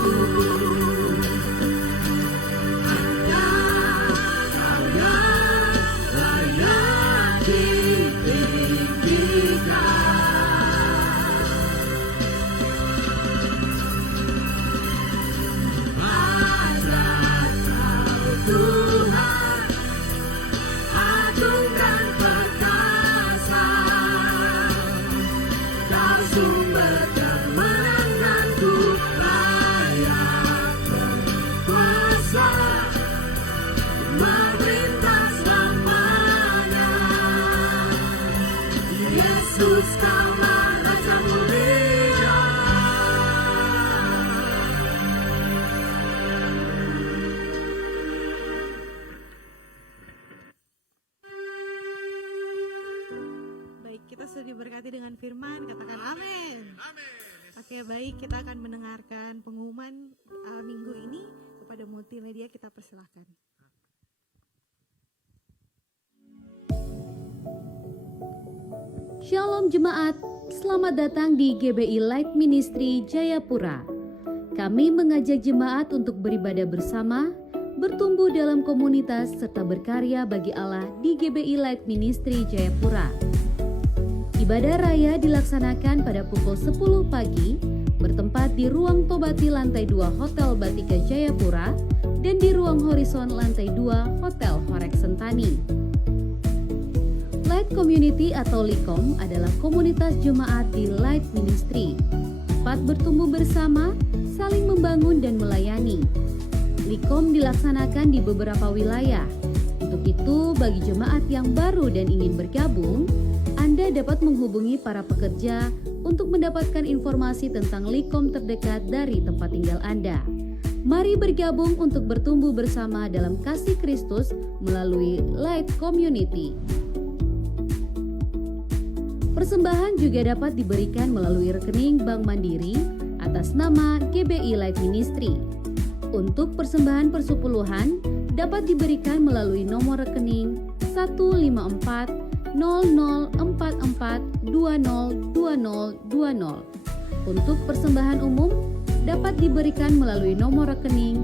Diberkati dengan firman, katakan amin. Oke, baik, kita akan mendengarkan pengumuman minggu ini. Kepada multimedia kita persilahkan. Shalom jemaat, selamat datang di GBI Light Ministry Jayapura. Kami mengajak jemaat untuk beribadah bersama, bertumbuh dalam komunitas serta berkarya bagi Allah di GBI Light Ministry Jayapura. Ibadah raya dilaksanakan pada pukul 10 pagi, bertempat di ruang Tobati lantai 2 Hotel Batika Jayapura dan di ruang Horizon lantai 2 Hotel Horek Sentani. Light Community atau LICOM adalah komunitas jemaat di Light Ministry, tempat bertumbuh bersama, saling membangun dan melayani. LICOM dilaksanakan di beberapa wilayah. Untuk itu, bagi jemaat yang baru dan ingin bergabung, Anda dapat menghubungi para pekerja untuk mendapatkan informasi tentang LICOM terdekat dari tempat tinggal Anda. Mari bergabung untuk bertumbuh bersama dalam kasih Kristus melalui Light Community. Persembahan juga dapat diberikan melalui rekening Bank Mandiri atas nama GBI Light Ministry. Untuk persembahan persepuluhan dapat diberikan melalui nomor rekening 154 0044202020. Untuk persembahan umum dapat diberikan melalui nomor rekening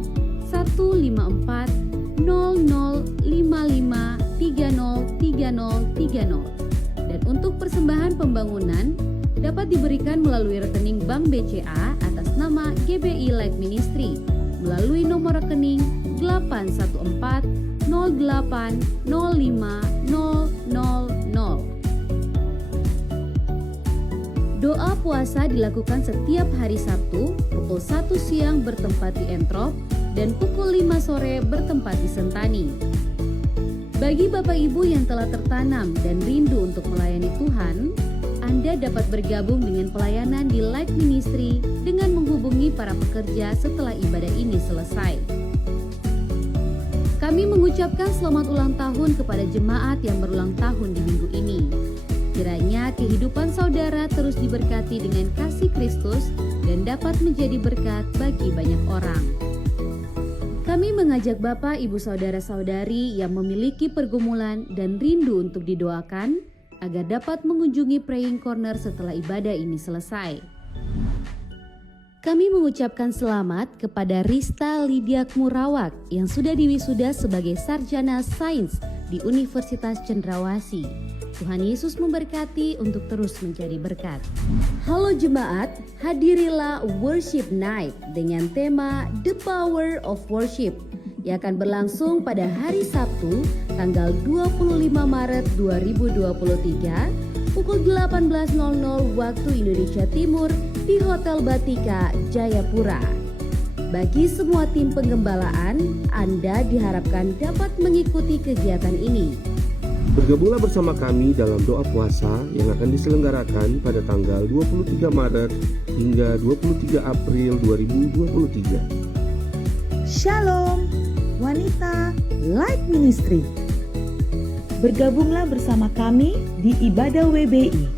1540055303030. Dan untuk persembahan pembangunan dapat diberikan melalui rekening Bank BCA atas nama GBI Light Ministry melalui nomor rekening 814080500. Doa puasa dilakukan setiap hari Sabtu pukul 1 siang bertempat di Entrop dan pukul 5 sore bertempat di Sentani. Bagi Bapak Ibu yang telah tertanam dan rindu untuk melayani Tuhan, Anda dapat bergabung dengan pelayanan di Light Ministry dengan menghubungi para pekerja setelah ibadah ini selesai. Kami mengucapkan selamat ulang tahun kepada jemaat yang berulang tahun di minggu ini. Kiranya kehidupan saudara terus diberkati dengan kasih Kristus dan dapat menjadi berkat bagi banyak orang. Kami mengajak Bapak, Ibu, Saudara-saudari yang memiliki pergumulan dan rindu untuk didoakan agar dapat mengunjungi Praying Corner setelah ibadah ini selesai. Kami mengucapkan selamat kepada Rista Lydia Kmurawak yang sudah diwisuda sebagai sarjana sains di Universitas Cendrawasih. Tuhan Yesus memberkati untuk terus menjadi berkat. Halo jemaat, hadirilah Worship Night dengan tema The Power of Worship yang akan berlangsung pada hari Sabtu tanggal 25 Maret 2023 pukul 18.00 waktu Indonesia Timur di Hotel Batika, Jayapura. Bagi semua tim penggembalaan, Anda diharapkan dapat mengikuti kegiatan ini. Bergabunglah bersama kami dalam doa puasa yang akan diselenggarakan pada tanggal 23 Maret hingga 23 April 2023. Shalom, Wanita Light Ministry. Bergabunglah bersama kami di ibadah WBI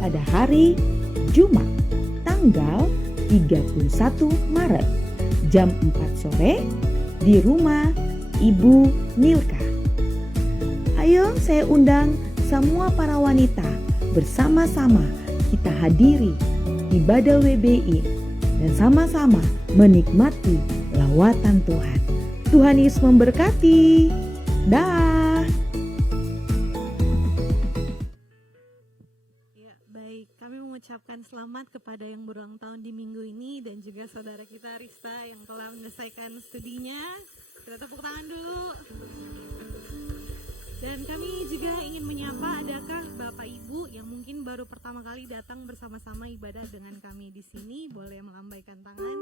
pada hari Jumat tanggal 31 Maret jam 4 sore di rumah Ibu Milka. Ayo saya undang semua para wanita bersama-sama kita hadiri ibadah WBI dan sama-sama menikmati lawatan Tuhan. Tuhan Yesus memberkati. Dah. Ya, baik. Kami mengucapkan selamat kepada yang berulang tahun di minggu ini dan juga saudara kita Rista yang telah menyelesaikan studinya. Kita tepuk tangan dulu. Dan kami juga ingin menyapa adakah Bapak Ibu yang mungkin baru pertama kali datang bersama-sama ibadah dengan kami di sini, boleh melambaikan tangan.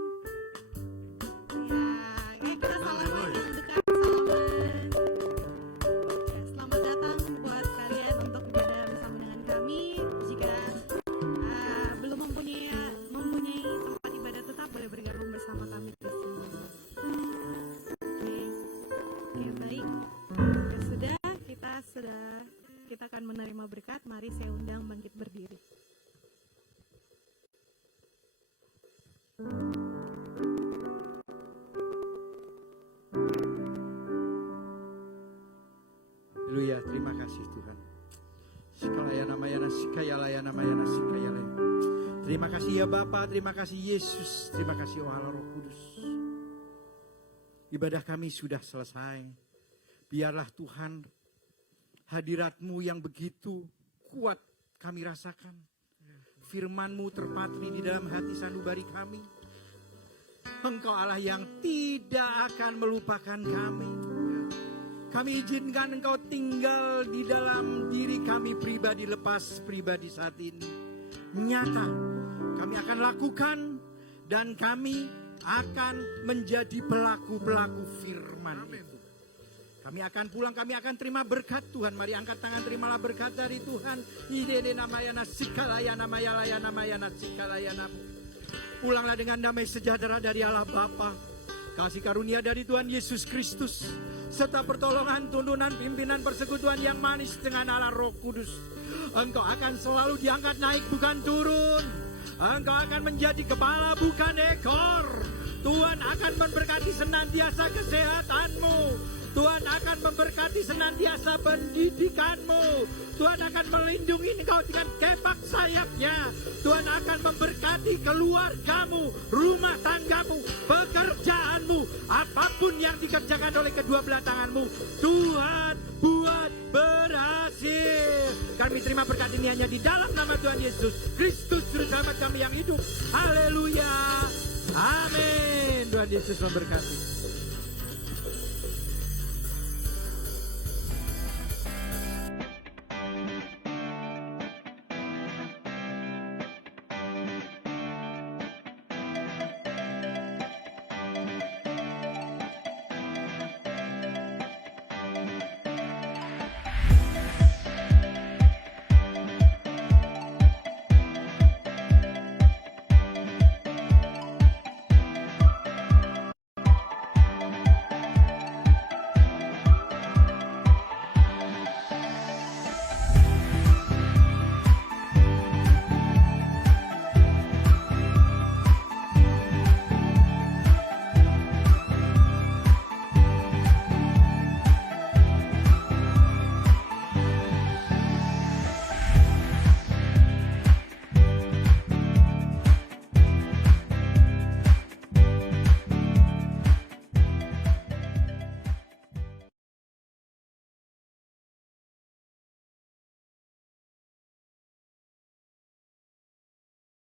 Ya, kita salaman dekat salaman. Ya, selamat datang buat kalian untuk ibadah bersama dengan kami. Jika belum mempunyai tempat ibadah tetap, boleh bergabung bersama kami di sini. Oke, baik. Ya sudah. Kita akan menerima berkat. Mari saya undang bangkit berdiri. Haleluya, terima kasih Tuhan. Sikayana. Terima kasih ya Bapa, terima kasih Yesus, terima kasih Allah Roh Kudus. Ibadah kami sudah selesai. Biarlah Tuhan hadirat-Mu yang begitu kuat kami rasakan. Firman-Mu terpatri di dalam hati sanubari kami. Engkau Allah yang tidak akan melupakan kami. Kami izinkan Engkau tinggal di dalam diri kami pribadi, lepas pribadi saat ini. Nyata kami akan lakukan dan kami akan menjadi pelaku-pelaku firman itu. Kami akan pulang, kami akan terima berkat Tuhan. Mari angkat tangan, terimalah berkat dari Tuhan. Pulanglah dengan damai sejahtera dari Allah Bapa, kasih karunia dari Tuhan Yesus Kristus, serta pertolongan, tuntunan, pimpinan, persekutuan yang manis dengan Allah Roh Kudus. Engkau akan selalu diangkat naik, bukan turun. Engkau akan menjadi kepala, bukan ekor. Tuhan akan memberkati senantiasa kesehatanmu. Tuhan akan memberkati senantiasa pendidikanmu. Tuhan akan melindungi engkau dengan kepak sayapnya. Tuhan akan memberkati keluargamu, rumah tanggamu, pekerjaanmu. Apapun yang dikerjakan oleh kedua belah tanganmu, Tuhan buat berhasil. Kami terima berkat ini hanya di dalam nama Tuhan Yesus Kristus, Juru Selamat kami yang hidup. Haleluya. Amin. Tuhan Yesus memberkati.